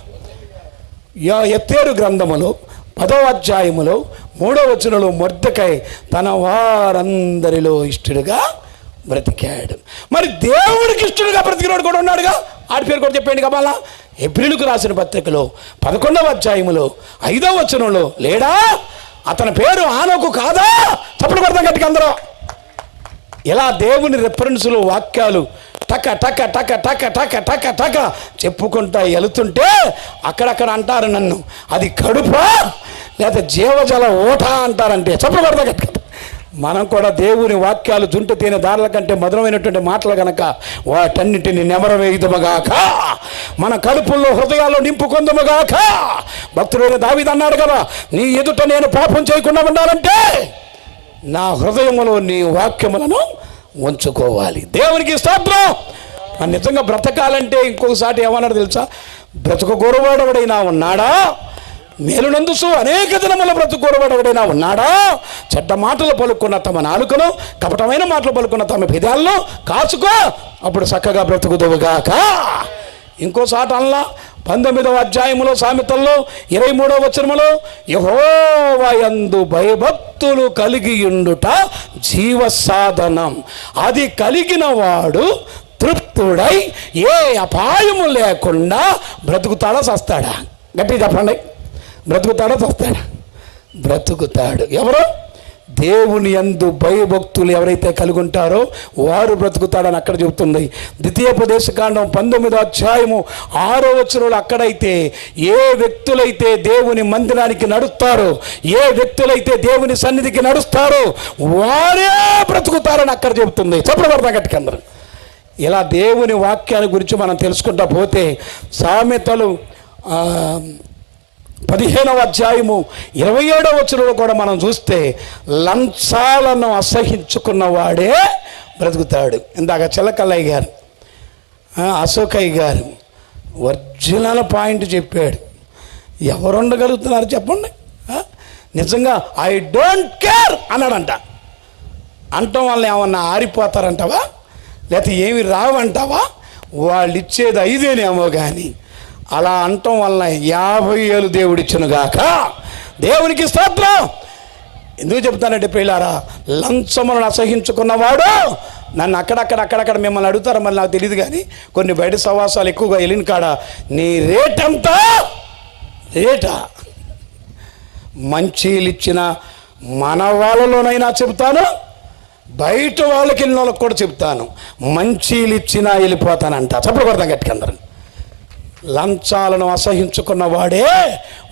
ఎస్తేరు గ్రంథములో 10వ అధ్యాయములో 3వ వచనంలో మొర్దెకై తన వారందరిలో ఇష్టడుగా బ్రతికాడు. మరి దేవుడికి ఇష్టడుగా బ్రతికినోడు కూడా ఉన్నాడుగా. ఆడి పేరు కూడా చెప్పండి కబాలా. హెబ్రీయులకు రాసిన పత్రికలో 11వ అధ్యాయములో 5వ వచనంలో లేడా? అతని పేరు ఆనోకు కాదా? చప్పుడు పడతాం గట్టిగా అందరూ. ఇలా దేవుని రెఫరెన్సులు వాక్యాలు టక టక టక టక టక టక టక చెప్పుకుంటా వెళుతుంటే అక్కడక్కడ అంటారు నన్ను, అది కడుపా లేదా జీవజల ఓట అంటారంటే చప్పుడు పడతా గట్టిగా. మనం కూడా దేవుని వాక్యాలు జుంట తేనె దారుల కంటే మధురమైనటువంటి మాటలు గనక వాటన్నిటిని నెమరవేయుదముగాక, మన కడుపుల్లో హృదయాల్లో నింపుకొందుముగాక. భక్తుడైన దావీదు అన్నాడు కదా, నీ ఎదుట నేను పాపం చేయకుండా ఉండాలంటే నా హృదయములో నీ వాక్యములను ఉంచుకోవాలి. దేవునికి స్తోత్రం. నిజంగా బ్రతకాలంటే ఇంకొకసారి ఏమన్నాడు తెలుసా? బ్రతుకు గొరవాడవడైనా ఉన్నాడా? మేలునందుసు అనేక దినముల బ్రతుకు గొరవాడవడైనా ఉన్నాడా? చెడ్డ మాటలు పలుకున్న తమ నాలుకను, కపటమైన మాటలు పలుకున్న తమ పెదాలను కాచుకో, అప్పుడు చక్కగా బ్రతుకుదువుగాక. ఇంకోసారి అల్లా 19వ అధ్యాయములో సామెతల్లో 23వ వచనములో యెహోవా యందు భయభక్తులు కలిగియుండుట జీవ సాధనం, అది కలిగిన వాడు తృప్తుడై ఏ అపాయము లేకుండా బ్రతుకుతాడా చస్తాడా? గట్టిగా చెప్పండి, బ్రతుకుతాడా చస్తాడా? బ్రతుకుతాడు. ఎవరు? దేవుని యందు భయభక్తులు ఎవరైతే కలిగి ఉంటారో వారు బ్రతుకుతాడని అక్కడ చెబుతుంది. ద్వితీయోపదేశకాండం 19వ అధ్యాయము 6వ వచనంలో అక్కడైతే ఏ వ్యక్తులైతే దేవుని మందిరానికి నడుస్తారో, ఏ వ్యక్తులైతే దేవుని సన్నిధికి నడుస్తారో వారే బ్రతుకుతారని అక్కడ చెబుతుంది. చప్పుడు పడతా గట్టిగా అందరూ. ఇలా దేవుని వాక్యాల గురించి మనం తెలుసుకుంటా పోతే సామెతలు 15వ అధ్యాయము 27వ వచనంలో కూడా మనం చూస్తే లంచాలను అసహించుకున్న వాడే బ్రతుకుతాడు. ఇందాక చిలకల్లయ్య గారు, అశోకయ్య గారు ఒరిజినల్ పాయింట్ చెప్పాడు. ఎవరు ఉండగలుగుతున్నారు చెప్పండి? నిజంగా ఐ డోంట్ కేర్ అన్నాడంట. అంటాం వల్ల ఏమన్నా ఆరిపోతారంటావా? లేకపోతే ఏమి రావంటావా? వాళ్ళు ఇచ్చేది 5ఏనేమో కానీ అలా అంటం వలన 50,000 దేవుడిచ్చునుగాక. దేవునికి స్తోత్రం. ఎందుకు చెప్తానంటే ప్రియులారా, లంచములను అసహించుకున్నవాడు నన్ను అక్కడక్కడ మిమ్మల్ని అడుగుతారు, మరి నాకు తెలియదు కానీ కొన్ని బయట సవాసాలు ఎక్కువగా వెళ్ళిన కాడ నీ రేటంతా రేటా? మంచీలు ఇచ్చిన మన వాళ్ళలోనైనా చెబుతాను, బయట వాళ్ళకి వెళ్ళిన వాళ్ళకి కూడా చెప్తాను, మంచీలు ఇచ్చినా వెళ్ళిపోతానంట. చెప్పకూడదు గట్టిగా అందరూ. లంచాలను అసహించుకున్న వాడే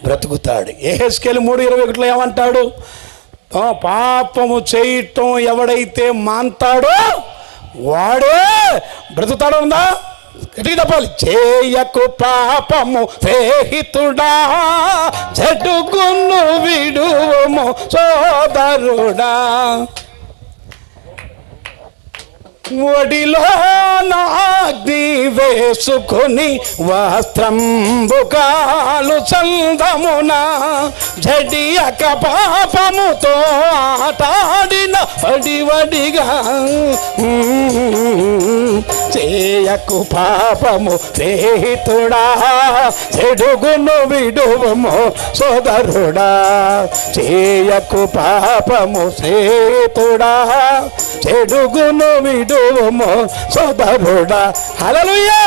బ్రతుకుతాడు. యెహెజ్కేలు 3:21 ఏమంటాడు? పాపము చేయటం ఎవడైతే మాంతాడో వాడే బ్రతుకుతాడు. ఉందా? గట్టిగా చెప్పాలి. చేయకు పాపము స్నేహితుడా, చెడుగును విడుము సోదరుడా, ఒడిలో నాగ్ని వేసుకొని వస్త్రంబు కాలు చందమున జడియక పాపముతో ఆటాడిన వడివడిగా చేయకు పాపము స్నేహితుడా, చెడుగును విడువము సోదరుడా. చేయకు పాపము స్నేహితుడా, చెడుగును విడువము సోదరుడా. హల్లెలూయా.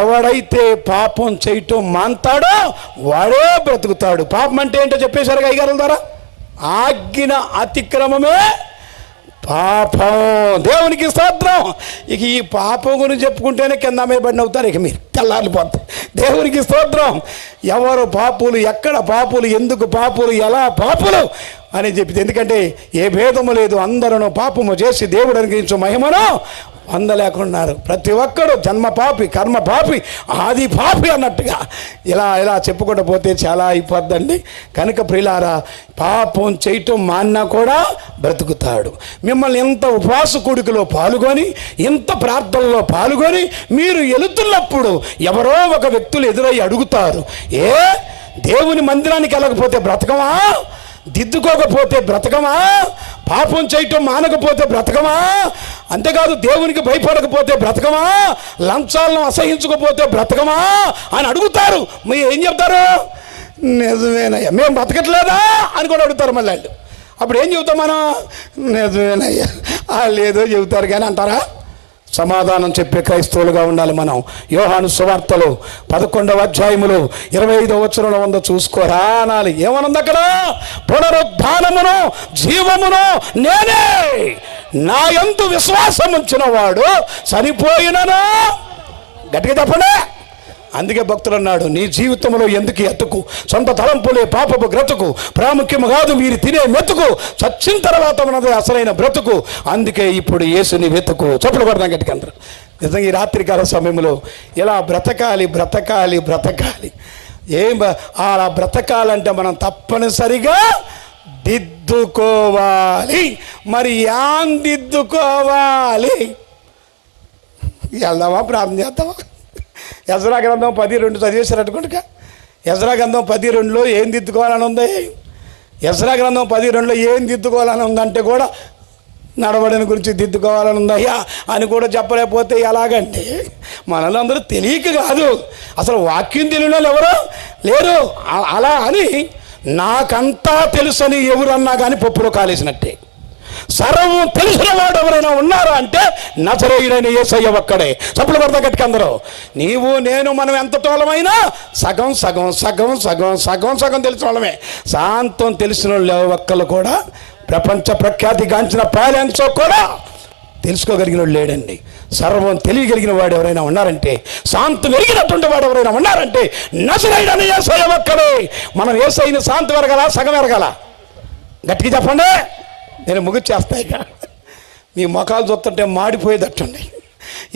ఎవడైతే పాపం చేయటం మాంతాడో వాడే బ్రతుకుతాడు. పాపం అంటే ఏంటో చెప్పేశారు అయ్యగారుల ద్వారా. ఆజ్ఞ అతిక్రమమే పాపం. దేవునికి స్తోత్రం. ఇక ఈ పాపం గురించి చెప్పుకుంటేనే కింద మీద పడిన అవుతారు ఇక మీరు తెల్లారిపోతారు. దేవునికి స్తోత్రం. ఎవరు పాపులు, ఎక్కడ పాపులు, ఎందుకు పాపులు, ఎలా పాపులు అని చెప్పి, ఎందుకంటే ఏ భేదము లేదు, అందరూ పాపము చేసి దేవుడు అనుగ్రహించు మహిమను పొందలేకున్నారు. ప్రతి ఒక్కడు జన్మ పాపి, కర్మ పాపి, ఆది పాపి అన్నట్టుగా ఇలా చెప్పుకుంటూ పోతే చాలా అయిపోద్దండి. కనుక ప్రియులారా, పాపం చేయటం మాన్నా కూడా బ్రతుకుతాడు. మిమ్మల్ని ఎంత ఉపవాస కూడికలో పాల్గొని, ఇంత ప్రార్థనలో పాల్గొని మీరు వెళుతున్నప్పుడు ఎవరో ఒక వ్యక్తులు ఎదురై అడుగుతారు, ఏ దేవుని మందిరానికి వెళ్ళకపోతే బ్రతకమా, దిద్దుకోకపోతే బ్రతకమా, పాపం చేయటం మానకపోతే బ్రతకమా, అంతేకాదు దేవునికి భయపడకపోతే బ్రతకమా, లంచాలను అసహించకపోతే బ్రతకమా అని అడుగుతారు. మీరు ఏం చెప్తారు? నిజమేనయ్యా, మేము బ్రతకట్లేదా అని కూడా అడుగుతారు. మళ్ళీ వాళ్ళు అప్పుడు ఏం చెబుతాం మనం? నిజమేనయ్యా, వాళ్ళు ఏదో చెబుతారు కానీ అంటారా? సమాధానం చెప్పే క్రైస్తవులుగా ఉండాలి మనం. యోహాను సువార్తలో 11వ అధ్యాయములో 25వ వచనంలో ఉందో చూసుకోరా అనాలి. ఏమనుంది అక్కడ? పునరుద్ధానమును జీవమును నేనే, నా యందు విశ్వాసం ఉంచిన వాడు చనిపోయినను. గట్టిగా చెప్పండి. అందుకే భక్తులు అన్నాడు, నీ జీవితంలో ఎందుకు ఎత్తుకు, సొంత తలంపులే పాపపు బ్రతుకు, ప్రాముఖ్యము కాదు మీరు తినే మెతుకు, చచ్చిన తర్వాత ఉన్నది అసలైన బ్రతుకు, అందుకే ఇప్పుడు యేసుని వెతుకు. చెప్పులు పడదాం గట్టిగా అందరూ. నిజంగా ఈ రాత్రికాల సమయంలో ఇలా బ్రతకాలి బ్రతకాలి బ్రతకాలి. అలా బ్రతకాలంటే మనం తప్పనిసరిగా దిద్దుకోవాలి. మరి యాం దిద్దుకోవాలి? వెళ్దామా, ప్రార్థన చేద్దామా? ఎజ్రా గ్రంథం 10:2 చదివేశారనుకుంటా. ఎజ్రా గ్రంథం 10:2లో ఏం దిద్దుకోవాలని ఉంది? ఎజ్రా గ్రంథం 10:2లో ఏం దిద్దుకోవాలని ఉందంటే కూడా నడవడిని గురించి దిద్దుకోవాలని ఉందయ్యా అని కూడా చెప్పలేకపోతే ఎలాగంటే, మనలో అందరూ తెలియక కాదు, అసలు వాక్యం తెలియని వాళ్ళు ఎవరో లేరు. అలా అని నాకంతా తెలుసని ఎవరన్నా కానీ పప్పులో కాలేసినట్టే. సర్వం తెలిసిన వాడు ఎవరైనా ఉన్నారా అంటే నజరేయుడైన యేసయ్య ఒక్కడే. చప్పులు పడతా గట్టిగా అందరూ. నీవు నేను మనం ఎంత తోలమైనా సగం సగం సగం సగం సగం సగం తెలిసిన వాళ్ళమే. శాంతం తెలిసిన వాళ్ళు ఒక్కళ్ళు కూడా, ప్రపంచ ప్రఖ్యాతి గాంచిన పాలెన్సో కూడా తెలుసుకోగలిగిన వాడు లేడండి. సర్వం తెలియగలిగిన వాడు ఎవరైనా ఉన్నారంటే, శాంతం ఎరిగినటువంటి వాడు ఎవరైనా ఉన్నారంటే నజరేయుడైన యేసయ్య ఒక్కడే. మనం యేసయ్యని శాంతం ఎరగాల, సగం ఎరగాల? గట్టిగా చెప్పండి. నేను ముగిచ్చేస్తా. ఇక మీ మొఖాలు చూస్తుంటే మాడిపోయేటట్టుండి.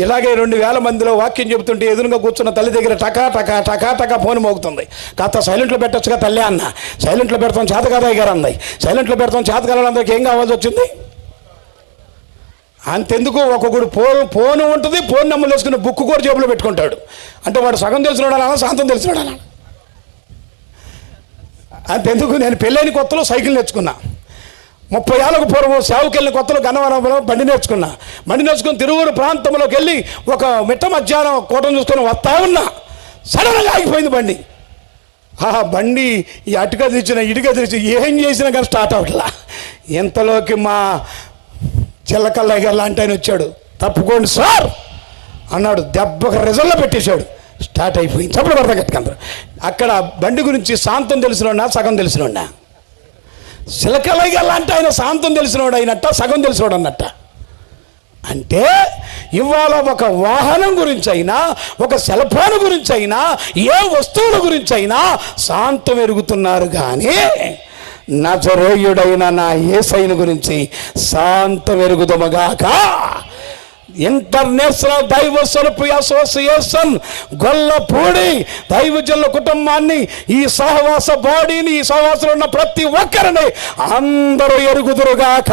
ఇలాగే 2000 మందిలో వాక్యం చెబుతుంటే ఎదురుగా కూర్చున్న తల్లి దగ్గర టకా టకా టకా టకా ఫోన్ మోగుతుంది. కాస్త సైలెంట్లో పెట్టొచ్చుగా తల్లి అన్న. సైలెంట్లో పెడతాం చేత కదా గారు అంది. సైలెంట్లో పెడతాం చేత కలందరికి ఏం కావాల్సి వచ్చింది? అంతెందుకు, ఒక్కొక్కడు ఫోన్ ఉంటుంది, ఫోన్ నెంబర్లు వేసుకుని బుక్ కూడా జేబులో పెట్టుకుంటాడు. అంటే వాడు సగం తెలిసినాడా, శాంతం తెలిసినాడా? అంతెందుకు, నేను పెళ్ళైన కొత్తలో సైకిల్ నేర్చుకున్నా. 30 ఏళ్ళకు పూర్వం సేవకెళ్ళిన కొత్తలో గన్నవరంలో బండి నేర్చుకున్నా. బండి నేర్చుకుని తిరువురు ప్రాంతంలోకి వెళ్ళి ఒక మిట్ట మధ్యాహ్నం కోటను చూసుకొని వస్తా ఉన్నా. సడన్గా ఆగిపోయింది బండి. బండి ఈ అటుక తెచ్చిన ఇటుక తెచ్చి ఏం చేసినా కానీ స్టార్ట్ అవ్వట్లా. ఇంతలోకి మా చిల్లకల్లయ్య గారు లాంటి ఆయన వచ్చాడు. తప్పుకోండి సార్ అన్నాడు. దెబ్బకు రిజల్లో పెట్టేశాడు. స్టార్ట్ అయిపోయింది. చప్పుడు పడతా కట్టుకందరు. అక్కడ బండి గురించి శాంతం తెలిసినోడా, సగం తెలిసినోడా? చిలకలయ్య లాంటి ఆయన శాంతం తెలిసినోడు అయినట్ట, సగం తెలిసినోడు అన్నట్ట. అంటే ఇవాళ ఒక వాహనం గురించి అయినా, ఒక సెల్ ఫోన్ గురించి అయినా, ఏ వస్తువుల గురించి అయినా శాంతం ఎరుగుతున్నారు. కానీ నజరేయుడైన నా యేసయ్యను గురించి శాంతం ఎరుగుదమగాక. ఇంటర్నేషనల్ దైవస్వరూప అసోసియేషన్ గొల్లపూడి దైవజనుల కుటుంబాన్ని, ఈ సహవాస బాడీని, ఈ సహవాసంలో ఉన్న ప్రతి ఒక్కరిని అందరూ ఎరుగుదురుగాక.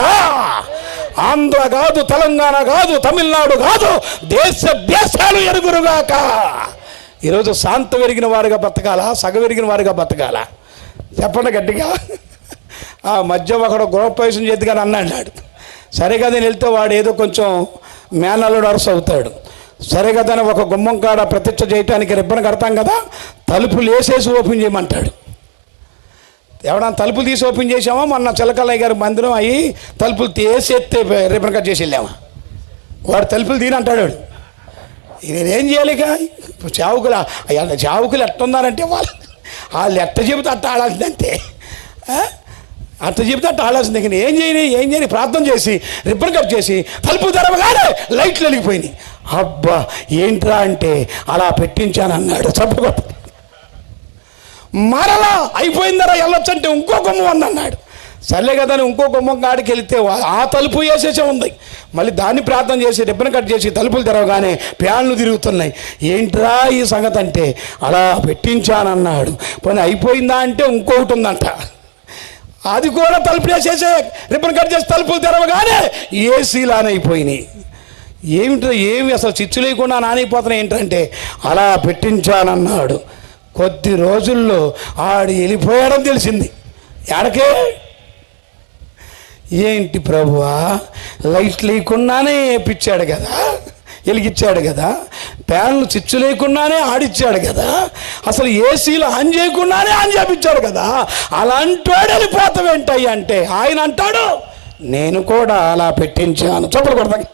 ఆంధ్ర కాదు, తెలంగాణ కాదు, తమిళనాడు కాదు, దేశాలు ఎరుగురుగాక. ఈరోజు శాంతం ఎరిగిన వారుగా బతకాలా, సగం ఎరిగిన వారుగా బతకాలా? చెప్పండి గట్టిగా. ఆ మధ్య ఒకడు గృహప్రవేశం చేద్దుగాని అన్నాడు. సరే కదా, నేను వెళ్తే వాడు ఏదో కొంచెం మేనల్లుడు అరసు అవుతాడు. సరే కదా అని ఒక గుమ్మం కాడ ప్రతిష్ఠ చేయటానికి రిబ్బన్ కడతాం కదా, తలుపులు వేసేసి ఓపెన్ చేయమంటాడు. ఎవడన్నా తలుపులు తీసి ఓపెన్ చేసామా? మొన్న చిలకల్లయ్య గారి మందిరం అయ్యి తలుపులు తీసేస్తే రిబ్బన్ కట్ చేసి వెళ్ళామా? వాడు తలుపులు తీనంటాడు. నేనేం చేయాలి? ఇక చావుకులు ఎట్టున్నారంటే వాళ్ళు ఎట్ట చెబితే అట్ట ఆడాల్సిందంతే. అట్ట చెబితే అట్ట ఆడాల్సింది. ఇక ఏం చేయని ప్రార్థన చేసి రిబ్బన్ కట్ చేసి తలుపు తెరవగానే లైట్లు వెలిగిపోయినాయి. అబ్బా ఏంట్రా అంటే అలా పెట్టించానన్నాడు. చప్పుడు మరలా అయిపోయిందరా వెళ్ళొచ్చంటే ఇంకో గుమ్మం ఉందన్నాడు. సర్లే కదా అని ఇంకో గుమ్మం కాడికి వెళితే ఆ తలుపు వేసేసే ఉంది. మళ్ళీ దాన్ని ప్రార్థన చేసి రిబ్బన్ కట్ చేసి తలుపులు తెరవగానే ఫ్యాన్లు తిరుగుతున్నాయి. ఏంట్రా ఈ సంగతి అంటే అలా పెట్టించానన్నాడు. పోనీ అయిపోయిందా అంటే ఇంకొకటి ఉందంట. అది కూడా తలుపు వేసేసే రిబ్బన్ కట్ చేసి తలుపులు తెరవగానే ఏసీలు ఆన్ అయిపోయినాయి. ఏమి అసలు చిచ్చు లేకుండా నానైపోతున్నాయి ఏంటంటే అలా పెట్టించానన్నాడు. కొద్ది రోజుల్లో ఆడు వెళ్ళిపోయాడని తెలిసింది. ఎడకే ఏంటి ప్రభువా, లైట్ లేకుండానే వేయించాడు కదా, వెలిగించాడు కదా, ఫ్యాన్లు చిచ్చు లేకుండానే ఆడిచ్చాడు కదా, అసలు ఏసీలు ఆన్ చేయకుండానే ఆన్ చేపించాడు కదా, అలాంటి వాడు వెళ్ళిపోతావేంటయ్యా అంటే ఆయన అంటాడు నేను కూడా అలా పెట్టించాను. చప్పలు కొడతాను.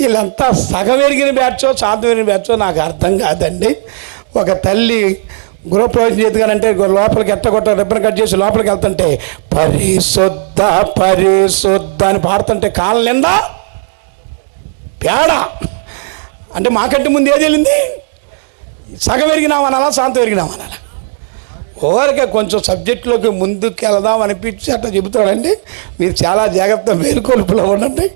వీళ్ళంతా సగం ఎరిగిన బ్యాచో శాతం ఎరిగిన బ్యాచో నాకు అర్థం కాదండి. ఒక తల్లి గృహప్రవేశం చేద్దానంటే లోపలికి ఎట్టగొట్ట రిబ్బన్ కట్ చేసి లోపలికి వెళ్తుంటే పరిశుద్ధ పరిశుద్ధ అని పాడుతుంటే కాళ్ళ నిండా పేడ. అంటే మాకంటే ముందు ఏది వెళ్ళింది? సగం ఎరిగినామనాలా శాంతం ఎరిగినామనాలా? ఓరికే కొంచెం సబ్జెక్టులోకి ముందుకు వెళదాం అనిపించి అట్లా చెబుతాడండి. మీరు చాలా జాగ్రత్త మేలుకొలుపులో ఉండండి.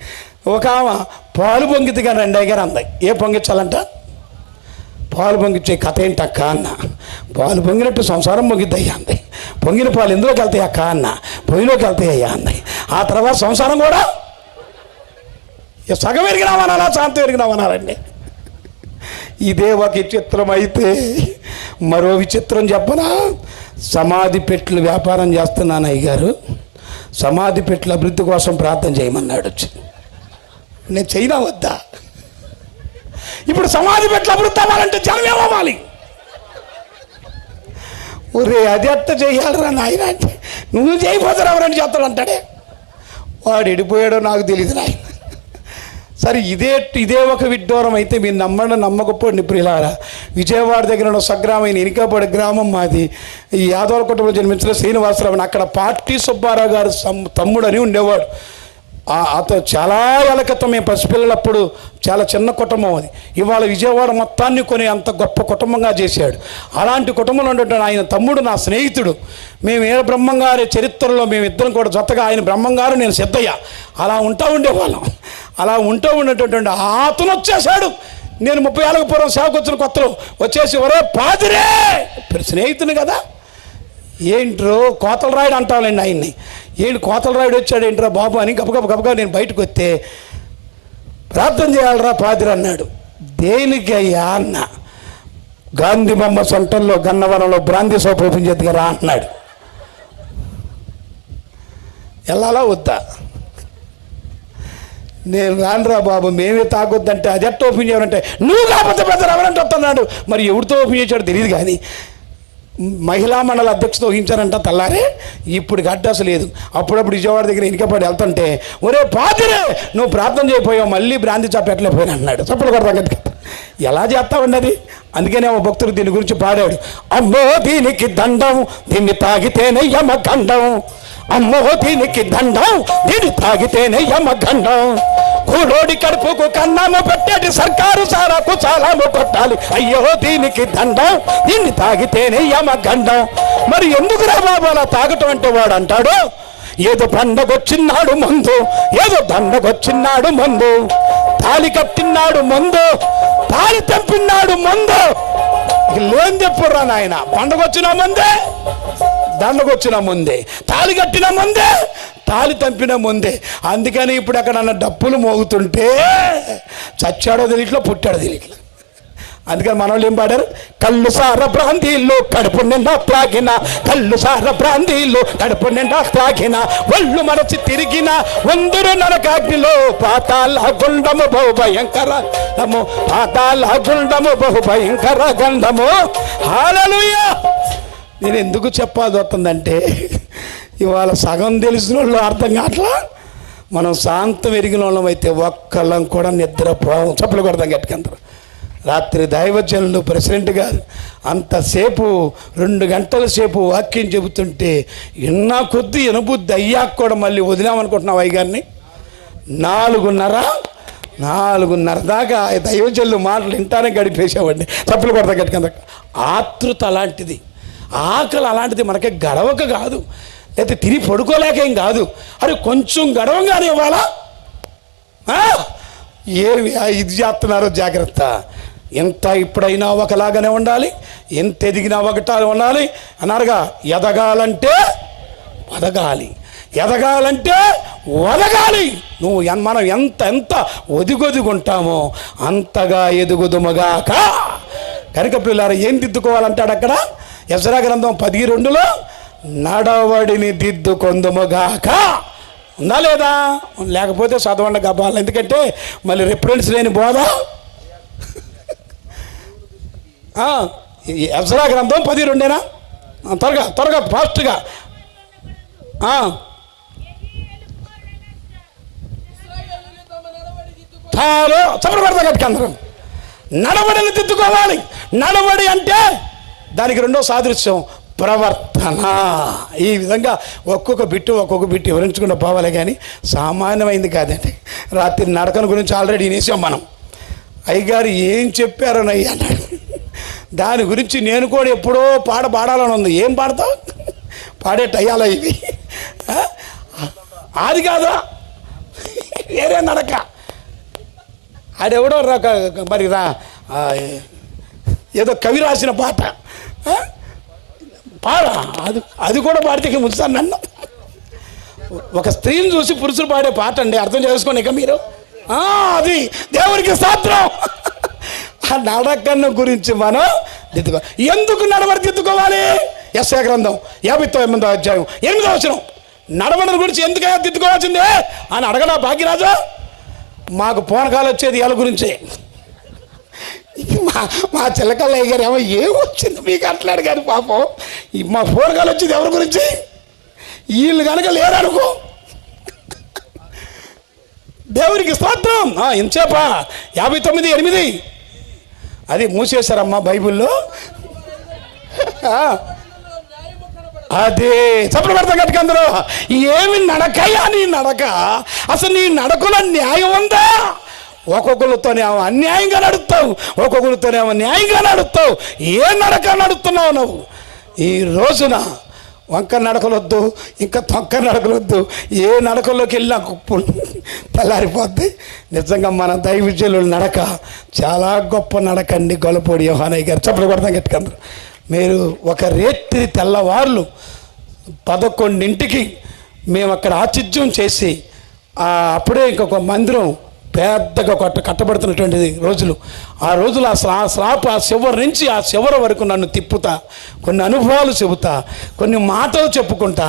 ఒక ఆమె పాలు పొంగితే కానీ రండి అయ్యారు అంది. ఏ పొంగించాలంట? పాలు పొంగిచ్చే కథ ఏంటి అక్క అన్న. పాలు పొంగినట్టు సంసారం పొంగిద్దయ్యా అంది. పొంగిన పాలు ఎందులోకి వెళ్తాయి అక్క అన్న? పొయ్యిలోకి వెళ్తాయి అయ్యా అంది. ఆ తర్వాత సంసారం కూడా సగం ఎరిగినామనాలా శాంతం ఎరిగినామనాలండి. ఇదే ఒక విచిత్రం అయితే మరో విచిత్రం చెప్పనా? సమాధి పెట్లు వ్యాపారం చేస్తున్నాను అయ్యగారు, సమాధి పెట్ల అభివృద్ధి కోసం ప్రార్థన చేయమన్నాడు. వచ్చి నేను చేయనా వద్దా? ఇప్పుడు సమాధి పెట్ల అభివృద్ధి అవ్వాలంటే జనం ఏమవ్వాలి? ఒరే అది ఎట్ట చేయాలరా నాయన అంటే నువ్వు చేయబోతారు ఎవరని చేస్తాడు అంటాడే. వాడు ఎడిపోయాడో నాకు తెలియదు నాయన. సరే ఇదే ఒక విడ్డూరం అయితే మీరు నమ్మకపోండి ప్రియులారా. విజయవాడ దగ్గర ఉన్న స్వగ్రామైన ఇనికాపడి గ్రామం మాది. ఈ యాదవ కుటుంబంలో జన్మించిన శ్రీనివాసరావు అక్కడ పార్టీ సుబ్బారావు గారు తమ్ముడు అని ఉండేవాడు. అతను చాలా ఏళ్ళ క్రితం మేము పసిపిల్లలప్పుడు చాలా చిన్న కుటుంబం అది. ఇవాళ విజయవాడ మొత్తాన్ని కొని అంత గొప్ప కుటుంబంగా చేశాడు. అలాంటి కుటుంబంలో ఉండటం ఆయన తమ్ముడు నా స్నేహితుడు. మేము ఏ బ్రహ్మంగారి చరిత్రలో మేమిద్దరం కూడా జతగా, ఆయన బ్రహ్మంగారు నేను సిద్ధయ్య, అలా ఉండేవాళ్ళం. అలా ఉండేటటువంటి అతను వచ్చేసాడు. నేను 30 ఏళ్ళకు పూర్వం సేవకు వచ్చిన కొత్తలో వచ్చేసి ఒరే పాదిరే స్నేహితుని కదా, ఏంట్రో కోతల రాయుడు అంటానండి ఆయన్ని. ఏంటి కోతల రాయుడు వచ్చాడు ఏంట్రా బాబు అని గబగబా నేను బయటకు వస్తే ప్రార్థన చేయాలరా పాదిరి అన్నాడు. దేనికి అయ్యా అన్న? గాంధీ బొమ్మ సొంటంలో గన్నవరంలో బ్రాందీ సోప్ ఓపెన్ చేద్దుగా రా అన్నాడు. వెళ్ళాలా వద్దా? నేను రానురా బాబు, మేమే తాగొద్దంటే అది ఎట్ట ఓపెన్ చేయాలంటే నువ్వు కాకపోతే పెద్ద ఎవరంటే వస్తున్నాడు. మరి ఎవరితో ఓపెన్ చేశాడు తెలియదు కానీ మహిళా మండలి అధ్యక్షత వహించారంట తెల్లారే. ఇప్పుడు గడ్డాసు లేదు. అప్పుడప్పుడు విజయవాడ దగ్గర ఇనికపడి వెళ్తుంటే ఒరే పాదిరే నువ్వు ప్రార్థన చేయపోయావు, మళ్ళీ బ్రాంతి చాప్ ఎట్లయిపోయినా అన్నాడు. చప్పుడు కొడతాం. ఎలా చేస్తామండి అది? అందుకనే ఒక భక్తుడు దీని గురించి పాడాడు. అమ్మో దీనికి దండం, దీన్ని తాగితేనే యమగండం. అమ్మో దీనికి దండం, దీన్ని తాగితేనే యమగండం. కూలోడి కడుపుకు కన్నాము పెట్టేటి సర్కారు సారాకు చాలాము కొట్టాలి. అయ్యో దీనికి దండం, దీన్ని తాగితేనే యమగండం. మరి ఎందుకు రా బాబు అలా తాగటం అంటే వాడు అంటాడు ఏదో పండగొచ్చిన్నాడు ముందు, ఏదో దండగొచ్చిన్నాడు ముందు, తాళి కట్టినాడు ముందు, తాళి తెంపినాడు ముందు. లేని చెప్పుర్రా నాయన. పండగొచ్చిన ముందే, దండగొచ్చిన ముందే, తాళి కట్టిన ముందే, తాళి తెంపిన ముందే. అందుకని ఇప్పుడు అక్కడ నన్ను డప్పులు మోగుతుంటే చచ్చాడో తెలియట్లా, పుట్టాడో తెలియట్లా. అందుకని మన వాళ్ళు ఏం పాడారు? కళ్ళు సార ప్రాంతీల్లో కడుపు నిండా త్రాగిన, కళ్ళు సార ప్రాంతీల్లో కడుపు నిండా త్రాగిన, ఒళ్ళు మరచి తిరిగిన వందరు నరకాగ్నిలో, పాతాళ గుండము బహు భయంకర గంధము, పాతాళ గుండము బహు భయంకర గంధము. హల్లెలూయా. నేను ఎందుకు చెప్పాల్సి వస్తుందంటే, ఇవాళ సగం తెలిసిన వాళ్ళు అర్థం కావట్లా. మనం శాంతం ఎరిగిన వాళ్ళం అయితే ఒక్కళ్ళం కూడా నిద్రపోవం. చప్పలు కొడతాం గట్టికంటారు. రాత్రి దైవజనులు ప్రెసిడెంట్ గారు అంతసేపు 2 గంటల సేపు వాక్యం చెబుతుంటే ఇన్నా కొద్ది ఎనబుద్ధి అయ్యాక కూడా మళ్ళీ వదిలామనుకుంటున్నావు అయ్యగారిని. 4:30 దాకా దైవజనులు మాటలు వింటానే గడిపేసామండి. చప్పలు కొడతా గట్టికంత. ఆతృత అలాంటిది, ఆకలి అలాంటిది. మనకి గడవక కాదు, లేకపోతే తిరిగి పడుకోలేకేం కాదు. అరే కొంచెం గడవంగానే ఇవ్వాలా? ఏమి ఇది చేస్తున్నారో జాగ్రత్త. ఎంత ఇప్పుడైనా ఒకలాగానే ఉండాలి, ఎంత ఎదిగినా ఒకటాలు ఉండాలి అన్నారుగా. ఎదగాలంటే వదగాలి, ఎదగాలంటే వదగాలి. మనం ఎంత ఒదిగొదిగుంటామో అంతగా ఎదుగుదుమగాక. కనుక పిల్లారా ఏం దిద్దుకోవాలంటాడు అక్కడ ఎజ్రా గ్రంథం 10:2లో, నడవడిని దిద్దుకొందుముగాక. ఉందా లేదా? లేకపోతే చదవండి గబాలు, ఎందుకంటే మళ్ళీ రిఫరెన్స్ లేని బోధ. ఎజ్రా గ్రంథం 10:2. త్వరగా ఫాస్ట్గా. చప్పట్లు కొడతా గట్టిగా అందరం. నడవడిని దిద్దుకోవాలి. నడవడి అంటే దానికి రెండో సాదృశ్యం ప్రవర్తన. ఈ విధంగా ఒక్కొక్క బిట్టు వివరించుకుంటూ పోవాలి, కానీ సామాన్యమైంది కాదండి. రాత్రి నడకను గురించి ఆల్రెడీ వినేసాం మనం. అయ్యగారు ఏం చెప్పారని అన్నాడు. దాని గురించి నేను కూడా ఎప్పుడో పాడాలని ఉంది. ఏం పాడతావు? పాడే టయ్యాల ఇవి. అది కాదా వేరే నడక. ఆడెవడో మరి ఏదో కవి రాసిన పాట అది కూడా పాడితే ముంచుతాను నన్ను. ఒక స్త్రీని చూసి పురుషులు పాడే పాట అండి, అర్థం చేసుకోండి ఇక మీరు. అది దేవునికి స్తోత్రం. ఆ నడకను గురించి మనం దిద్దుకో. ఎందుకు నడవడి దిద్దుకోవాలి? యెషయా గ్రంథం 58వ అధ్యాయం 8వ వచనం. నడవడిని గురించి ఎందుకైనా దిద్దుకోవాల్సిందే అని అడగడా భాగ్యరాజు? మాకు పోనకాలు వచ్చేది వీళ్ళ గురించే. మా చిల్లకల్లయ్య గారు ఏమో ఏం వచ్చింది మీకు అట్లాడు కానీ పాపం మా పోనకాలు వచ్చేది ఎవరి గురించి? వీళ్ళు కనుక లేరనుకో. దేవునికి స్తోత్రం. ఇంచేపా 59:8 అది మూసేశారమ్మా బైబిల్లో. అదే చప్పుడు పెడతా గట్టిగా అందరూ. ఏమి నడకయ్యా నీ నడక? అసలు నీ నడకలో న్యాయం ఉందా? ఒక్కొక్కరితోనేమో అన్యాయంగా నడుస్తావు, ఒక్కొక్కరితోనేమో న్యాయంగా నడుస్తావు. ఏ నడక నడుస్తున్నావు నువ్వు? ఈ రోజున వంక నడకలొద్దు, ఇంకా తొక్క నడకలొద్దు. ఏ నడకల్లోకి వెళ్ళినా తెల్లారిపోద్ది. నిజంగా మన దైవజనుల నడక చాలా గొప్ప నడకండి. గొల్లపూడి యోహానయ్య గారు చప్పుడు కొడతాం గట్టిగా. మీరు ఒక రేత్రి తెల్లవార్లు 11ంటికి మేము అక్కడ ఆతిథ్యం చేసి అప్పుడే ఇంకొక మందిరం పెద్దగా కట్టబడుతున్నటువంటిది రోజులు. ఆ రోజులు ఆ చివరి నుంచి ఆ చివరి వరకు నన్ను తిప్పుతా, కొన్ని అనుభవాలు చెబుతా, కొన్ని మాటలు చెప్పుకుంటా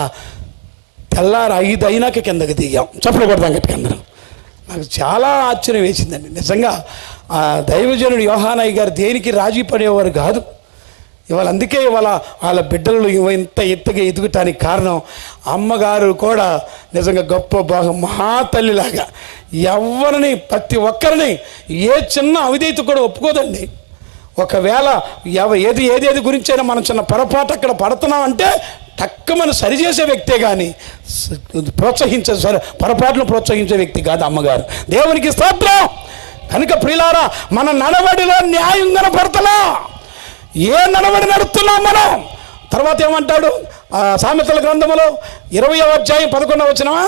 తెల్లారు 5 అయినాక కిందకి దిగాం. చప్పుడు కొడతాం గట్టిగా అందరం. నాకు చాలా ఆశ్చర్యం వేసిందండి నిజంగా. ఆ దైవజనుడు యోహానయ్య గారు దేనికి రాజీ పడేవారు కాదు. ఇవాళ అందుకే ఇవాళ వాళ్ళ బిడ్డలు ఇంత ఎత్తుగా ఎదుగుటానికి కారణం అమ్మగారు కూడా నిజంగా గొప్ప మహాతల్లిలాగా ఎవరిని ప్రతి ఒక్కరిని ఏ చిన్న అవిధేయత కూడా ఒప్పుకోదండి. ఒకవేళ ఏది గురించైనా మనం చిన్న పొరపాటు అక్కడ పడుతున్నామంటే టక్కమని సరిచేసే వ్యక్తే కానీ పొరపాటును ప్రోత్సహించే వ్యక్తి కాదు అమ్మగారు. దేవునికి స్తోత్రం. కనుక ప్రియులారా, మన నడవడిలో న్యాయం కనపడతలా. ఏ నడవడి నడుస్తున్నాం మనం? తర్వాత ఏమంటాడు సామెతల గ్రంథములో 20వ అధ్యాయం 11వ వచనమా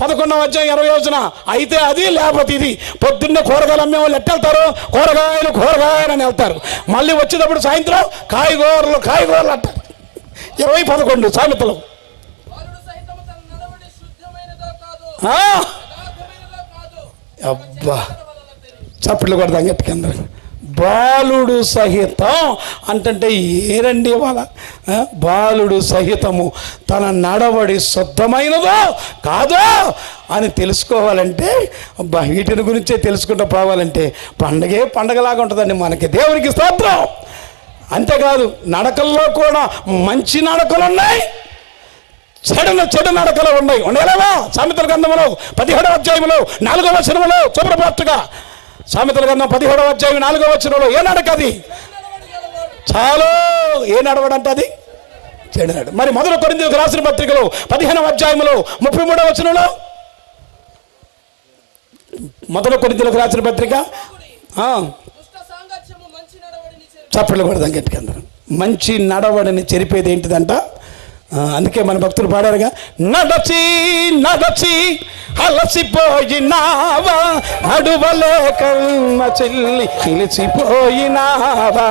11వ అధ్యాయం 20వ వచనం. అయితే అది లేకపోతే ఇది. పొద్దున్నే కూరగాయలు అమ్మే వాళ్ళు ఎట్టెళ్తారు? కూరగాయలు అని వెళ్తారు. మళ్ళీ వచ్చేటప్పుడు సాయంత్రం కాయగూరలు అంటారు. 20:11 సామెతలు. అబ్బా చప్పట్లు కొడతాం గట్టికందరూ. బాలుడు సహితం అంటే ఏరండి వాళ్ళ బాలుడు సహితము తన నడవడి శుద్ధమైనదో కాదో అని తెలుసుకోవాలంటే వీటిని గురించే తెలుసుకుంటూ పోవాలంటే పండగలాగా ఉంటుందండి మనకి. దేవునికి స్తోత్రం. అంతేకాదు నడకల్లో కూడా మంచి నడకలు ఉన్నాయి, చెడు నడకలు ఉన్నాయి. ఉండలేవా? సామెతల గ్రంథంలో 17వ అధ్యాయంలో 4వ వచనంలో చూపరపాటుగా సామెతల గ్రంథం 17వ అధ్యాయం 4వ వచనంలో ఏ నడక అది? చాలా ఏ నడవడంటే అది చెడు నడక. మరి మొదటి కొరింథీయులకు రాసిన పత్రికలో 15వ అధ్యాయంలో 33వ వచనంలో మొదటి కొరింథీయులకు రాసిన పత్రిక చప్పట్లు కొడదాం గట్టిగా అందరం. మంచి నడవడిని చెరిపేది ఏంటిదంట? అందుకే మన భక్తులు పాడారుగా, నడచి నడచి అలసిపోయినావా, అడువలే కన్న చెల్లి నిలిచిపోయినావా,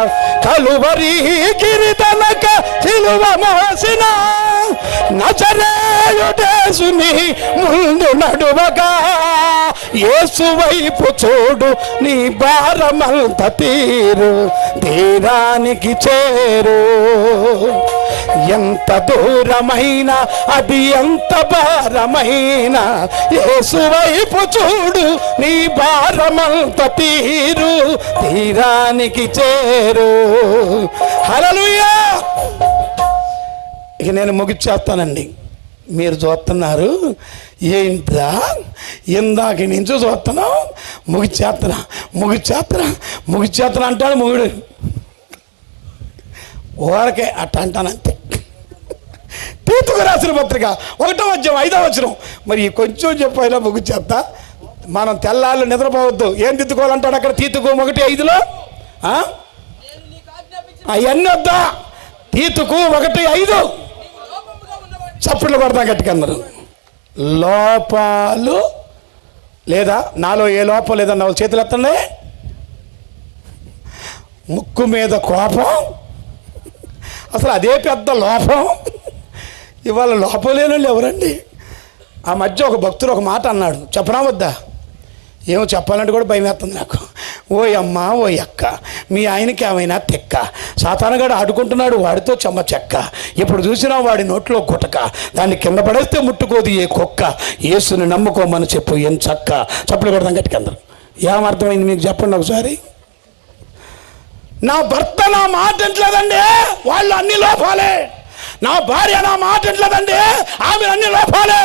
కలువరి గిరితనక సిలువ మోసిన నజరేయుడేసుని ముందు నడువగా, యేసు వైపు చూడు నీ భారమంత తీరు తీరానికి చేరు. ఎంత దూరమైన అది ఎంత భారమైన యేసు వైపు చూడు నీ భారమంత తీరు తీరానికి చేరు. హల్లెలూయా. ఇక నేను ముగిచ్చేస్తానండి. మీరు చూస్తున్నారు ఏంట్రా ఇందాక నుంచి చూస్తున్నాం, ముగిచేస్తున్నా అంటాడు మొగుడు. ఊరకే అట్ట అంటానంతే. తీతుకు రాసిన పత్రిక 1వ అధ్యాయం 5వ వచనం. మరి కొంచెం చెప్పైనా ముగిచేస్తా. మనం తెల్లాళ్ళు నిద్రపోవద్దు. ఏం దిద్దుకోవాలంటాడు అక్కడ తీతుకు 1:5లో అవన్నీ వద్దా? తీతుకు 1:5 చప్పట్లు కొడతా గట్టిగా అందరూ. లోపాలు లేదా నాలో ఏ లోపం లేదన్న వాళ్ళు చేతులు ఎత్తండి. ముక్కు మీద కోపం, అసలు అదే పెద్ద లోపం. ఇవాళ లోపం లేని వాళ్ళు ఎవరండి? ఆ మధ్య ఒక భక్తుడు ఒక మాట అన్నాడు, చెప్పనా వద్దా? ఏమో చెప్పాలంటే కూడా భయం వేస్తుంది నాకు. ఓ అమ్మ ఓ అక్క, మీ ఆయనకి ఏమైనా తెక్క, సాతానుగాడు ఆడుకుంటున్నాడు వాడితో చెమ్మ చెక్క, ఎప్పుడు చూసినా వాడి నోట్లో గుటక, దాన్ని కింద పడేస్తే ముట్టుకోదు ఏ కుక్క, యేసుని నమ్ముకోమని చెప్పు ఏం చక్క. చప్పులు కొడదాం గట్టికి అందరూ. ఏమర్థమైంది మీకు చెప్పండి ఒకసారి. నా భర్త నా మాట ఎంట్లేదండి, వాళ్ళు అన్ని లోపాలే. నా భార్య నా మాట ఎంట్లేదండి, ఆమె అన్ని లోపాలే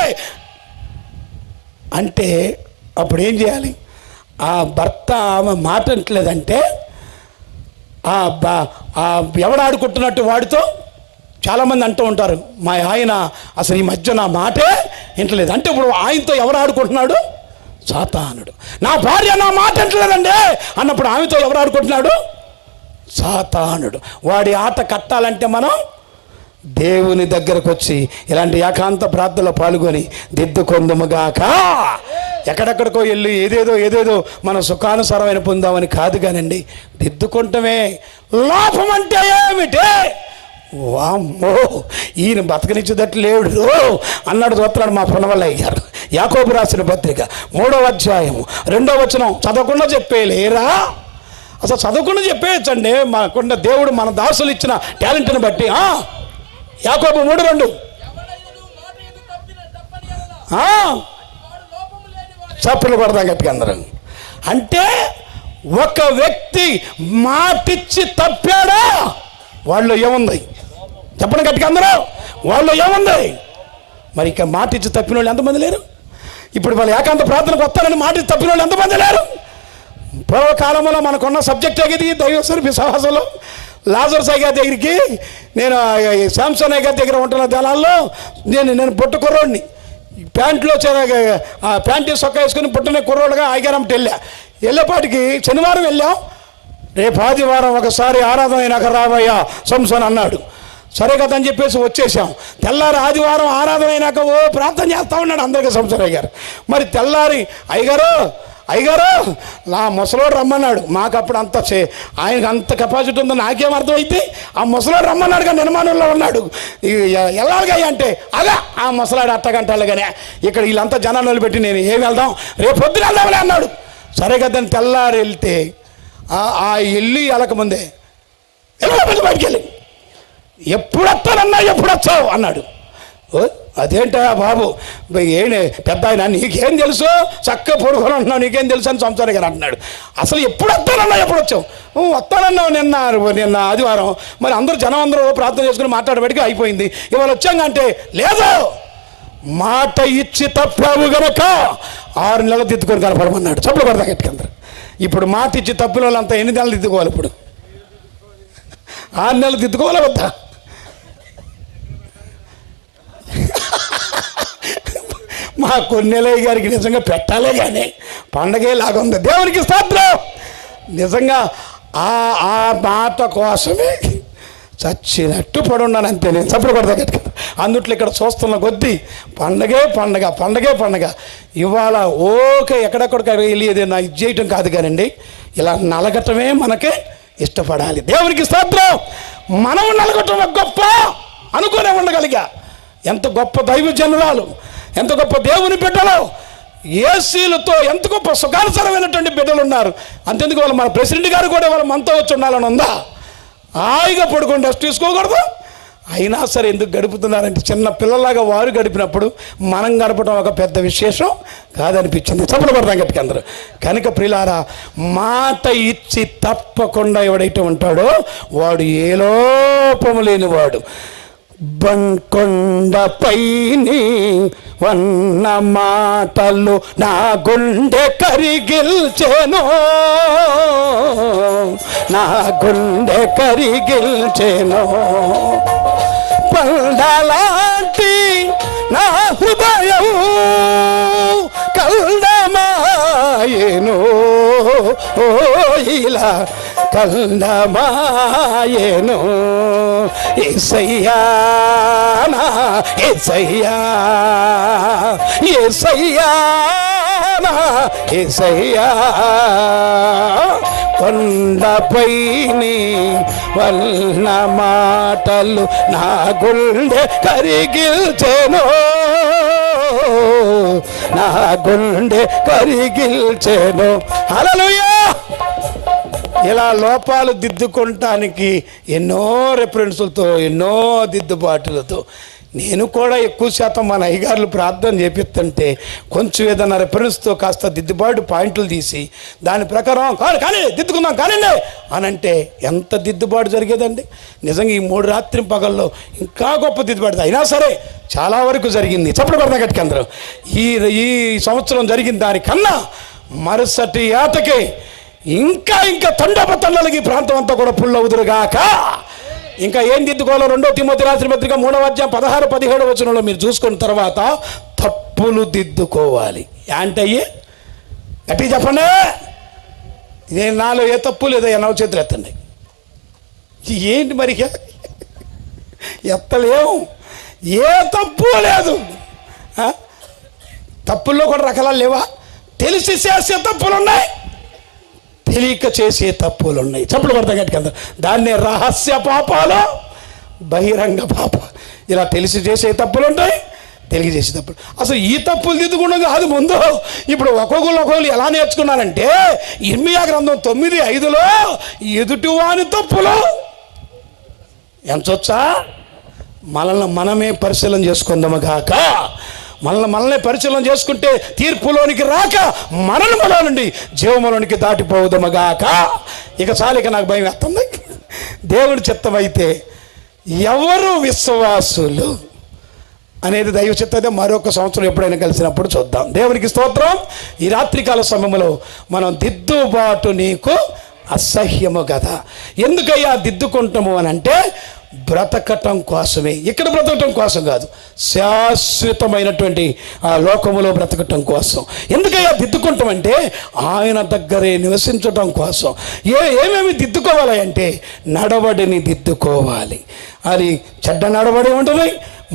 అంటే అప్పుడు ఏం చేయాలి? ఆ భర్త ఆమె మాట ఎంట్లేదంటే ఎవడు ఆడుకుంటున్నట్టు వాడితో చాలామంది అంటూ ఉంటారు, మా ఆయన అసలు ఈ మధ్య నా మాటే వింటలేదు అంటే ఇప్పుడు ఆయనతో ఎవరు ఆడుకుంటున్నాడు? సాతానుడు. నా భార్య నా మాట వింటలేదండి అన్నప్పుడు ఆమెతో ఎవరు ఆడుకుంటున్నాడు? సాతానుడు. వాడి ఆట కట్టాలంటే మనం దేవుని దగ్గరకు వచ్చి ఇలాంటి ఏకాంత ప్రార్థనలో పాల్గొని దిద్దుకొందుముగాక. ఎక్కడెక్కడికో వెళ్ళి ఏదేదో మనం సుఖానుసారమైన పొందామని కాదు కానండి, దిద్దుకుంటమే. లోపం అంటే ఏమిటి? వామ్మో ఈయన బతకనిచ్చేదట్టు లేడు అన్నాడు చూస్తున్నాడు మా పొన్నవల్లయ్య గారు. యాకోబు రాసిన పత్రిక 3వ అధ్యాయము 2వ వచనం చదవకుండా చెప్పేలేరా? అసలు చదవకుండా చెప్పేయచ్చండి. మనకున్న దేవుడు మన దాసులు ఇచ్చిన టాలెంట్ని బట్టి. యాకోబు 3:2 చప్పులు కొడదాం గట్టిగా అందరం. అంటే ఒక వ్యక్తి మాటిచ్చి తప్పాడా వాళ్ళు ఏముంది చెప్పండి గట్టిగా అందరూ, వాళ్ళు ఏముంది? మరి ఇక మాటిచ్చి తప్పిన వాళ్ళు ఎంతమంది లేరు? ఇప్పుడు వాళ్ళు ఏకాంత ప్రార్థనకు వస్తారని మాటిచ్చి తప్పిన వాళ్ళు ఎంతమంది లేరు? పూర్వకాలంలో మనకున్న సబ్జెక్ట్ ఏది? దైవస్వరూపి సహవాసంలో లాజర్ సాయి గారి దగ్గరికి నేను శాంసన్ గారి దగ్గర ఉంటున్న దళాల్లో నేను పొట్టు కుర్రోడిని ప్యాంట్లో ప్యాంటు సొక్క వేసుకుని పుట్టిన కుర్రోడుగా ఆగారంటే వెళ్ళేపాటికి శనివారం వెళ్ళాం. రేపు ఆదివారం ఒకసారి ఆరాధన అయినాక రావయ్యా సంసన్ అన్నాడు. సరే కదా అని చెప్పేసి వచ్చేసాం. తెల్లారి ఆదివారం ఆరాధన అయినాక ప్రార్థన చేస్తూ ఉన్నాడు అందరికీ సంసరయ్య గారు. మరి తెల్లారి అయ్యగారు నా ముసలోడు రమ్మన్నాడు. మాకు అప్పుడు ఆయనకు అంత కెపాసిటీ ఉందో నాకేం అర్థమైతే ఆ ముసలోడు రమ్మన్నాడు కానీ నిర్మాణంలో ఉన్నాడు. ఎలాగా అంటే అలా ఆ ముసలాడు అట్టగంటాలు కానీ ఇక్కడ వీళ్ళంతా జనాలు పెట్టి నేను ఏం వెళ్దాం రేపు పొద్దున వెళ్దామని అన్నాడు. సరే కదా తెల్లారి వెళ్తే ఆ ఇల్లు వెళ్ళకముందే బయటికి వెళ్ళి ఎప్పుడు వస్తానన్నా ఎప్పుడు వచ్చావు అన్నాడు. అదేంటా బాబు ఏంటి పెద్ద ఆయన నీకేం తెలుసు చక్కగా పడుకొని ఉంటున్నావు నీకేం తెలుసు అని సంసారి గారు అంటున్నాడు. అసలు ఎప్పుడు వస్తానన్నా ఎప్పుడు వచ్చావు? వస్తానన్నావు నిన్న ఆదివారం, మరి అందరూ జనం అందరూ ప్రార్థన చేసుకుని మాట్లాడబడికి అయిపోయింది, ఇవాళ వచ్చాం అంటే లేదు మాట ఇచ్చి తప్పావు గనక 6 నెలలు దిద్దుకొని కనపడమన్నాడు. చప్పుడు పడతా గట్టికందరు. ఇప్పుడు మాట ఇచ్చి తప్పిన వాళ్ళంతా ఎన్ని నెలలు దిద్దుకోవాలి? ఇప్పుడు 6 నెలలు దిద్దుకోవాలి వద్దా? మా కొన్నెలయ్య గారికి నిజంగా పెట్టాలే కానీ పండగే లాగా ఉంది. దేవునికి స్తోత్రం. నిజంగా ఆ మాట కోసమే చచ్చినట్టు పడున్నాను అంతే. నేను చప్పుడు పడతా గట్టిగా. అందుట్లో ఇక్కడ చూస్తున్న కొద్దీ పండగే పండగ. ఇవాళ ఓకే ఎక్కడెక్కడికి వెళ్ళి ఏదైనా ఇది చేయటం కాదు కానండి, ఇలా నలగటమే మనకే ఇష్టపడాలి. దేవునికి స్తోత్రం. మనం నలగటం గొప్ప అనుకునే ఉండగలిగా. ఎంత గొప్ప దైవ జనురాలు, ఎంత గొప్ప దేవుని బిడ్డలు, ఏసీలతో ఎంత గొప్ప సుఖానుసరమైనటువంటి బిడ్డలు ఉన్నారు. అంతెందుకు వాళ్ళు మన ప్రెసిడెంట్ గారు కూడా వాళ్ళ మనతో వచ్చి ఉండాలని ఉందా? హాయిగా పడుకొని రెస్ట్ తీసుకోకూడదు? అయినా సరే ఎందుకు గడుపుతున్నారంటే చిన్న పిల్లలాగా వారు గడిపినప్పుడు మనం గడపడం ఒక పెద్ద విశేషం కాదనిపించింది. చప్పట్లు పడతాం గట్టిగా అందరూ. కనుక ప్రియులారా, మాట ఇచ్చి తప్పకుండా ఎవడైతే ఉంటాడో వాడు ఏ లోపము లేనివాడు. బంకొండపైని వన్న మాటలు నా గుండె కరిగిల్చెను, నా గుండె కరిగిల్చెను. పండలాంటి నా హృదయం కల్దమాయెను, ఇలా కల్దమాయెను. యేసయ్యా నా యేసయ్యా, యేసయ్యా నా యేసయ్యా. కొండపైని వల్ల మాటలు నా గుండె కరిగిల్చెను, నా గుండె కరిగిల్చెను. హల్లెలూయా. ఇలా లోపాలు దిద్దుకోవటానికి ఎన్నో రెఫరెన్సులతో, ఎన్నో దిద్దుబాటులతో నేను కూడా ఎక్కువ శాతం మన అయ్యగారులు ప్రార్థన చేపిస్తుంటే కొంచెం ఏదైనా రెఫరెన్స్తో కాస్త దిద్దుబాటు పాయింట్లు తీసి దాని ప్రకారం కానీ దిద్దుకుందాం కానివ్వండి అని అంటే ఎంత దిద్దుబాటు జరిగేదండి. నిజంగా ఈ 3 రాత్రి పగల్లో ఇంకా గొప్ప దిద్దుబాటు అయినా సరే చాలా వరకు జరిగింది. చప్పుడు పడతా గట్టికి అందరూ. ఈ సంవత్సరం జరిగిన దానికన్నా మరుసటి ఏటకి ఇంకా తండోపతండాలకి ఈ ప్రాంతం అంతా కూడా పుల్లవుదురుగాక. ఇంకా ఏం దిద్దుకోవాలో 2 తిమోతి రాసిన పత్రిక 3వ అధ్యాయం 16-17 వచనంలో మీరు చూసుకున్న తర్వాత తప్పులు దిద్దుకోవాలి. ఏంటయ్యే గట్టి చెప్పండి. నేను నాలో ఏ తప్పు లేదా నవ్వు చేతులు ఎత్తండి. ఏంటి మరి ఎత్తలేము, ఏ తప్పు లేదు. తప్పుల్లో కూడా రకాలు లేవా? తెలిసి చేసే తప్పులు ఉన్నాయి, తెలియక చేసే తప్పులు ఉన్నాయి. చప్పుడు పడతా గట్టిగా. దాన్నే రహస్య పాపాలు, బహిరంగ పాపాలు. ఇలా తెలిసి చేసే తప్పులు ఉంటాయి, తెలియ చేసే తప్పులు. అసలు ఈ తప్పులు దిద్దుకుండా కాదు ముందు. ఇప్పుడు ఒక్కొక్కరు ఎలా నేర్చుకున్నారంటే ఇర్మియా గ్రంథం 9:5లో ఎదుటివాని తప్పులు ఎంచొచ్చా మనల్ని మనమే పరిశీలన చేసుకుందాము కాక. మనల్ని పరిశీలన చేసుకుంటే తీర్పులోనికి రాక మరణములో నుండి జీవములోనికి దాటిపోవుదమగాక. ఇక చాలిక నాకు భయం వేస్తుంది. దేవుడి చిత్తమైతే ఎవరు విశ్వాసులు అనేది దైవ చిత్తమైతే మరొక సంవత్సరం ఎప్పుడైనా కలిసినప్పుడు చూద్దాం. దేవునికి స్తోత్రం. ఈ రాత్రికాల సమయంలో మనం దిద్దుబాటు నీకు అసహ్యము కదా. ఎందుకయ్యా దిద్దుకుంటాము అని అంటే బ్రతకటం కోసమే. ఇక్కడ బ్రతకటం కోసం కాదు, శాశ్వతమైనటువంటి ఆ లోకములో బ్రతకటం కోసం. ఎందుకయ్యా దిద్దుకుంటామంటే ఆయన దగ్గరే నివసించటం కోసం. ఏమేమి దిద్దుకోవాలి అంటే నడవడిని దిద్దుకోవాలి. అది చెడ్డ నడవడి ఉంటుంది,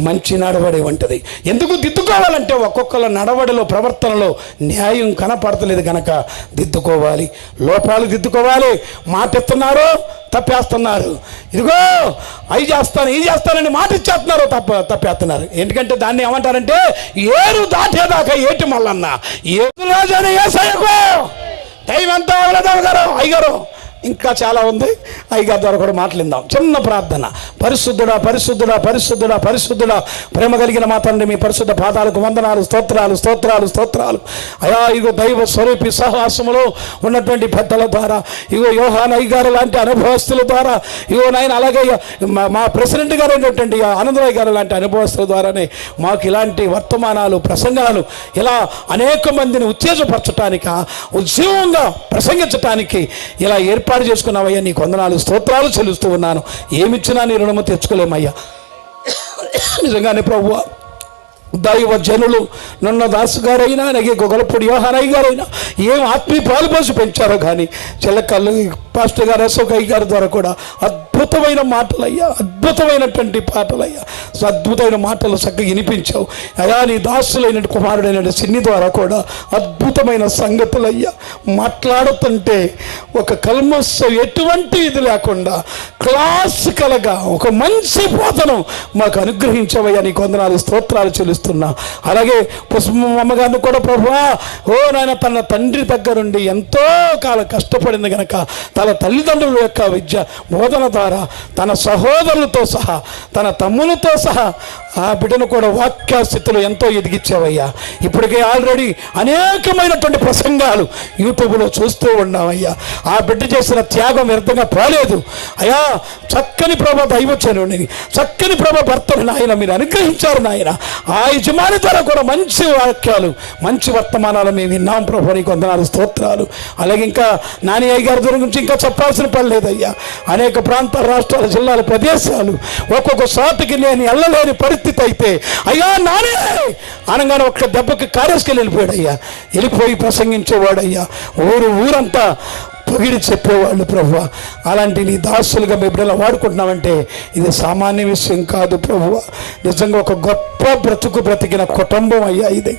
మంచి నడవడి ఉంటుంది. ఎందుకు దిద్దుకోవాలంటే ఒక్కొక్కల నడవడిలో ప్రవర్తనలో న్యాయం కనపడతలేదు కనుక దిద్దుకోవాలి. లోపాలు దిద్దుకోవాలి. మాట ఇస్తున్నారు, తప్పేస్తున్నారు. ఇదిగో అవి చేస్తాను ఇది చేస్తానని మాట ఇచ్చేస్తున్నారు, తప్పేస్తున్నారు. ఎందుకంటే దాన్ని ఏమంటారంటే ఏరు దాటేదాకా ఏటి మళ్ళన్న ఏదురాజని ఏసయ్యకు టైం ఎంత అవ్వలేదు. అయ్యగారు ఇంకా చాలా ఉంది. అయ్యగారి ద్వారా కూడా మాట్లాడిందాం. చిన్న ప్రార్థన. పరిశుద్ధుడా పరిశుద్ధుడా పరిశుద్ధుడా పరిశుద్ధుడా, ప్రేమ కలిగిన మా తండ్రి, మీ పరిశుద్ధ పాదాలకు వందనాలు, స్తోత్రాలు స్తోత్రాలు స్తోత్రాలు. అయా ఇగో దైవ స్వరూపి సహవాసములో ఉన్నటువంటి పెద్దల ద్వారా, ఇగో యోహాన్ అయ్యగారు లాంటి అనుభవస్తుల ద్వారా, ఇగో నాయన అలాగే మా ప్రెసిడెంట్ గారు అయినటువంటి ఆనందరాయ్ గారు లాంటి అనుభవస్తుల ద్వారానే మాకు ఇలాంటి వర్తమానాలు, ప్రసంగాలు ఇలా అనేక మందిని ఉత్తేజపరచటానికి, ఉద్యమంగా ప్రసంగించటానికి ఇలా ఏర్పాటు చేసుకున్నావయ్యా. నీకు వందనాలు స్తోత్రాలు చెల్లిస్తూ ఉన్నాను. ఏమిచ్చినా నీ రుణము తెచ్చుకోలేమయ్యా. నిజంగానే ప్రభువా, దైవ జనులు నన్న దాసు గారైనా, అలాగే గొగలపూడి యోహానయ్య గారైనా ఏం ఆత్మీయ పాలు పోసి పెంచారో కానీ చెల్లకల్లు పాస్టర్ గారు అశోక్ అయ్య గారి ద్వారా కూడా అద్భుతమైన మాటలయ్యా, అద్భుతమైనటువంటి పాటలయ్యా, అద్భుతమైన మాటలు చక్కగా వినిపించావు అయ్యా. నీ దాసులైన కుమారుడైన సిన్ని ద్వారా కూడా అద్భుతమైన సంగతులయ్యా. మాట్లాడుతుంటే ఒక కల్మస్సు ఎటువంటి ఇది లేకుండా క్లాసికల్గా ఒక మంచి బోధనం మాకు అనుగ్రహించవయ్యా. నీకు వందనాలు స్తోత్రాలు చెల్లిస్తున్నా. అలాగే పుష్పమ్మ గారిని కూడా ప్రభువా, ఓ నాయన తన తండ్రి దగ్గరుండి ఎంతో కాలం కష్టపడింది కనుక తన తల్లిదండ్రుల యొక్క విద్య బోధన ద్వారా తన సహోదరులతో సహా, తన తమ్ములతో సహా ఆ బిడ్డను కూడా వాక్య స్థితిలో ఎంతో ఎదిగించావయ్యా. ఇప్పటికే ఆల్రెడీ అనేకమైనటువంటి ప్రసంగాలు యూట్యూబ్లో చూస్తూ ఉన్నామయ్యా. ఆ బిడ్డ చేసిన త్యాగం వ్యర్థంగా పోలేదు అయ్యా. చక్కని ప్రభా దైవచనుడిని, చక్కని ప్రభా భర్తను నాయన మీరు అనుగ్రహించారు నాయన. ఆ యజమాని ద్వారా కూడా మంచి వాక్యాలు, మంచి వర్తమానాలు మేము విన్నాం ప్రభు. నీకు వందనాలు స్తోత్రాలు. అలాగే ఇంకా నాని అయ్య గారి గురించి ఇంకా చెప్పాల్సిన పని లేదయ్యా. అనేక ప్రాంతాల, రాష్ట్రాల, జిల్లాల, ప్రదేశాలు ఒక్కొక్క సాటికి నేను వెళ్ళలేని పరిస్థితి అయితే అయ్యా నానే అనగానే ఒక్క దెబ్బకి కారేసుకెళ్ళి వెళ్ళిపోయాడయ్యా. వెళ్ళిపోయి ప్రసంగించేవాడయ్యా. ఊరంతా పొగిడి చెప్పేవాళ్ళు ప్రభువా. అలాంటి నీ దాసులుగా మేము బిడ్డలా వాడుకుంటున్నామంటే ఇది సామాన్య విషయం కాదు ప్రభువా. నిజంగా ఒక గొప్ప బ్రతుకు బ్రతికిన కుటుంబం అయ్యా ఇది.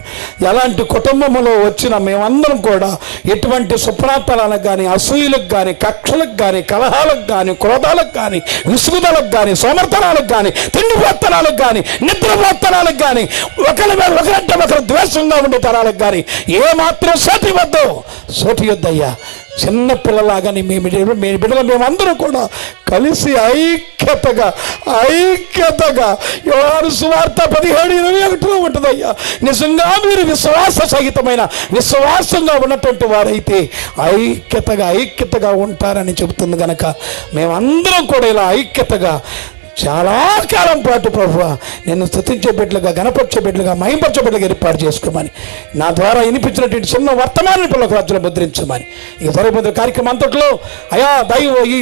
ఎలాంటి కుటుంబంలో వచ్చిన మేమందరం కూడా ఎటువంటి సుప్రాంతాలకు కానీ, అసూయలకు కానీ, కక్షలకు కానీ, కలహాలకు కానీ, క్రోధాలకు కానీ, విసుగుదలకు కానీ, సోమర్థనాలకు కానీ, తిండిపోత్తనాలకు కానీ, నిద్రపోత్తనాలకు కానీ, ఒకరంటే ఒకరు ద్వేషంగా ఉండే తరాలకు కానీ ఏమాత్రం సోటి వద్దయ్యా. చిన్న పిల్లలాగానే మీ బిడ్డలు మేమందరూ కూడా కలిసి ఐక్యతగా యోహాను సువార్త 17:21 ఉంటుందయ్యా. నిజంగా మీరు విశ్వాస సహితమైన విశ్వాసంగా ఉన్నటువంటి వారైతే ఐక్యతగా ఉంటారని చెబుతుంది కనుక మేమందరం కూడా ఇలా ఐక్యతగా చాలా కాలం పాటు ప్రభువా నేను స్తుతించే బిడ్డలుగా, గణపరిచే బిడ్డలుగా, మహింపరిచే బిడ్డలుగా ఏర్పాటు చేసుకోమని, నా ద్వారా వినిపించినటువంటి చిన్న వర్తమానాన్ని పిల్లలకు రాజ్యంలో ముద్రించమని. ఇక జరగబోయే కార్యక్రమం అంతట్లో అయా దైవ ఈ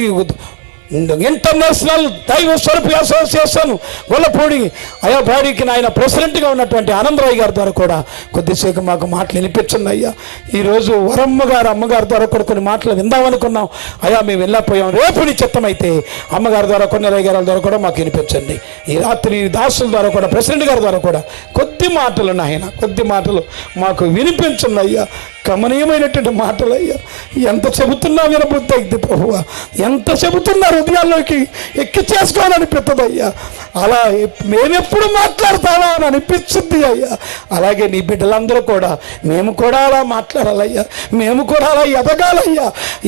ఇంటర్నేషనల్ దైవ స్వరూపి అసోసియేషన్ గొల్లపూడి అయ్యా బాడీకి నాయన ప్రెసిడెంట్గా ఉన్నటువంటి ఆనందరాయ్ గారి ద్వారా కూడా కొద్దిసేపు మాకు మాటలు వినిపించండి అయ్యా. ఈరోజు అమ్మగారి ద్వారా కూడా కొన్ని మాటలు విందామనుకున్నాం అయ్యా. మేము వెళ్ళకపోయాం. రేపు నీ చిత్తమైతే అమ్మగారి ద్వారా, కొన్ని రాయ్ గారి ద్వారా కూడా మాకు వినిపించండి. ఈ రాత్రి దాసుల ద్వారా కూడా, ప్రెసిడెంట్ గారి ద్వారా కూడా కొద్ది మాటలు నాయన, కొద్ది మాటలు మాకు వినిపించండి అయ్యా. కమనీయమైనటువంటి మాటలు అయ్యా. ఎంత చెబుతున్నా వినబుద్ధి అయింది ప్రభువా. ఎంత చెబుతున్నా హృదయాల్లోకి ఎక్కి చేసుకోవాలనిపిస్తుందయ్యా. అలా మేమెప్పుడు మాట్లాడతావా అని అనిపించింది అయ్యా. అలాగే నీ బిడ్డలందరూ కూడా మేము కూడా అలా మాట్లాడాలయ్యా. మేము కూడా అలా ఎదగాలయ్యా.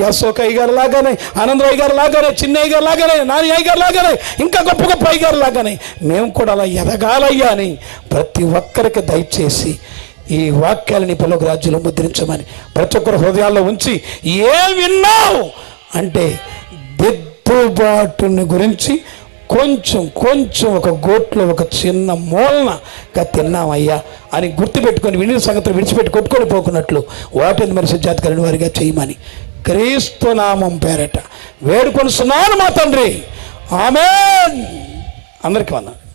అశోక్ అయ్య గారు లాగానే, ఆనందరాయ్ గారు లాగానే, చిన్నయ్య గారు లాగానే, నాని అయ్య గారు లాగానే, ఇంకా గొప్ప గొప్ప అయ్య గారు లాగానే మేము కూడా అలా ఎదగాలయ్యా అని ప్రతి ఒక్కరికి దయచేసి ఈ వాక్యాలని పిల్లలకు రాజ్యంలో ముద్రించమని ప్రతి ఒక్కరు హృదయాల్లో ఉంచి, ఏం విన్నావు అంటే దిద్దుబాటుని గురించి కొంచెం ఒక గోట్లో ఒక చిన్న మూలనగా తిన్నామయ్యా అని గుర్తుపెట్టుకొని విని సంగతులు విడిచిపెట్టి కొట్టుకొని పోకున్నట్లు వాటిని మరి సిద్ధార్థ కలిగిన వారిగా చేయమని క్రీస్తు నామం పేరట వేడుకొనుచున్నాను మా తండ్రి. ఆమేన్. అందరికీ వందనాలు.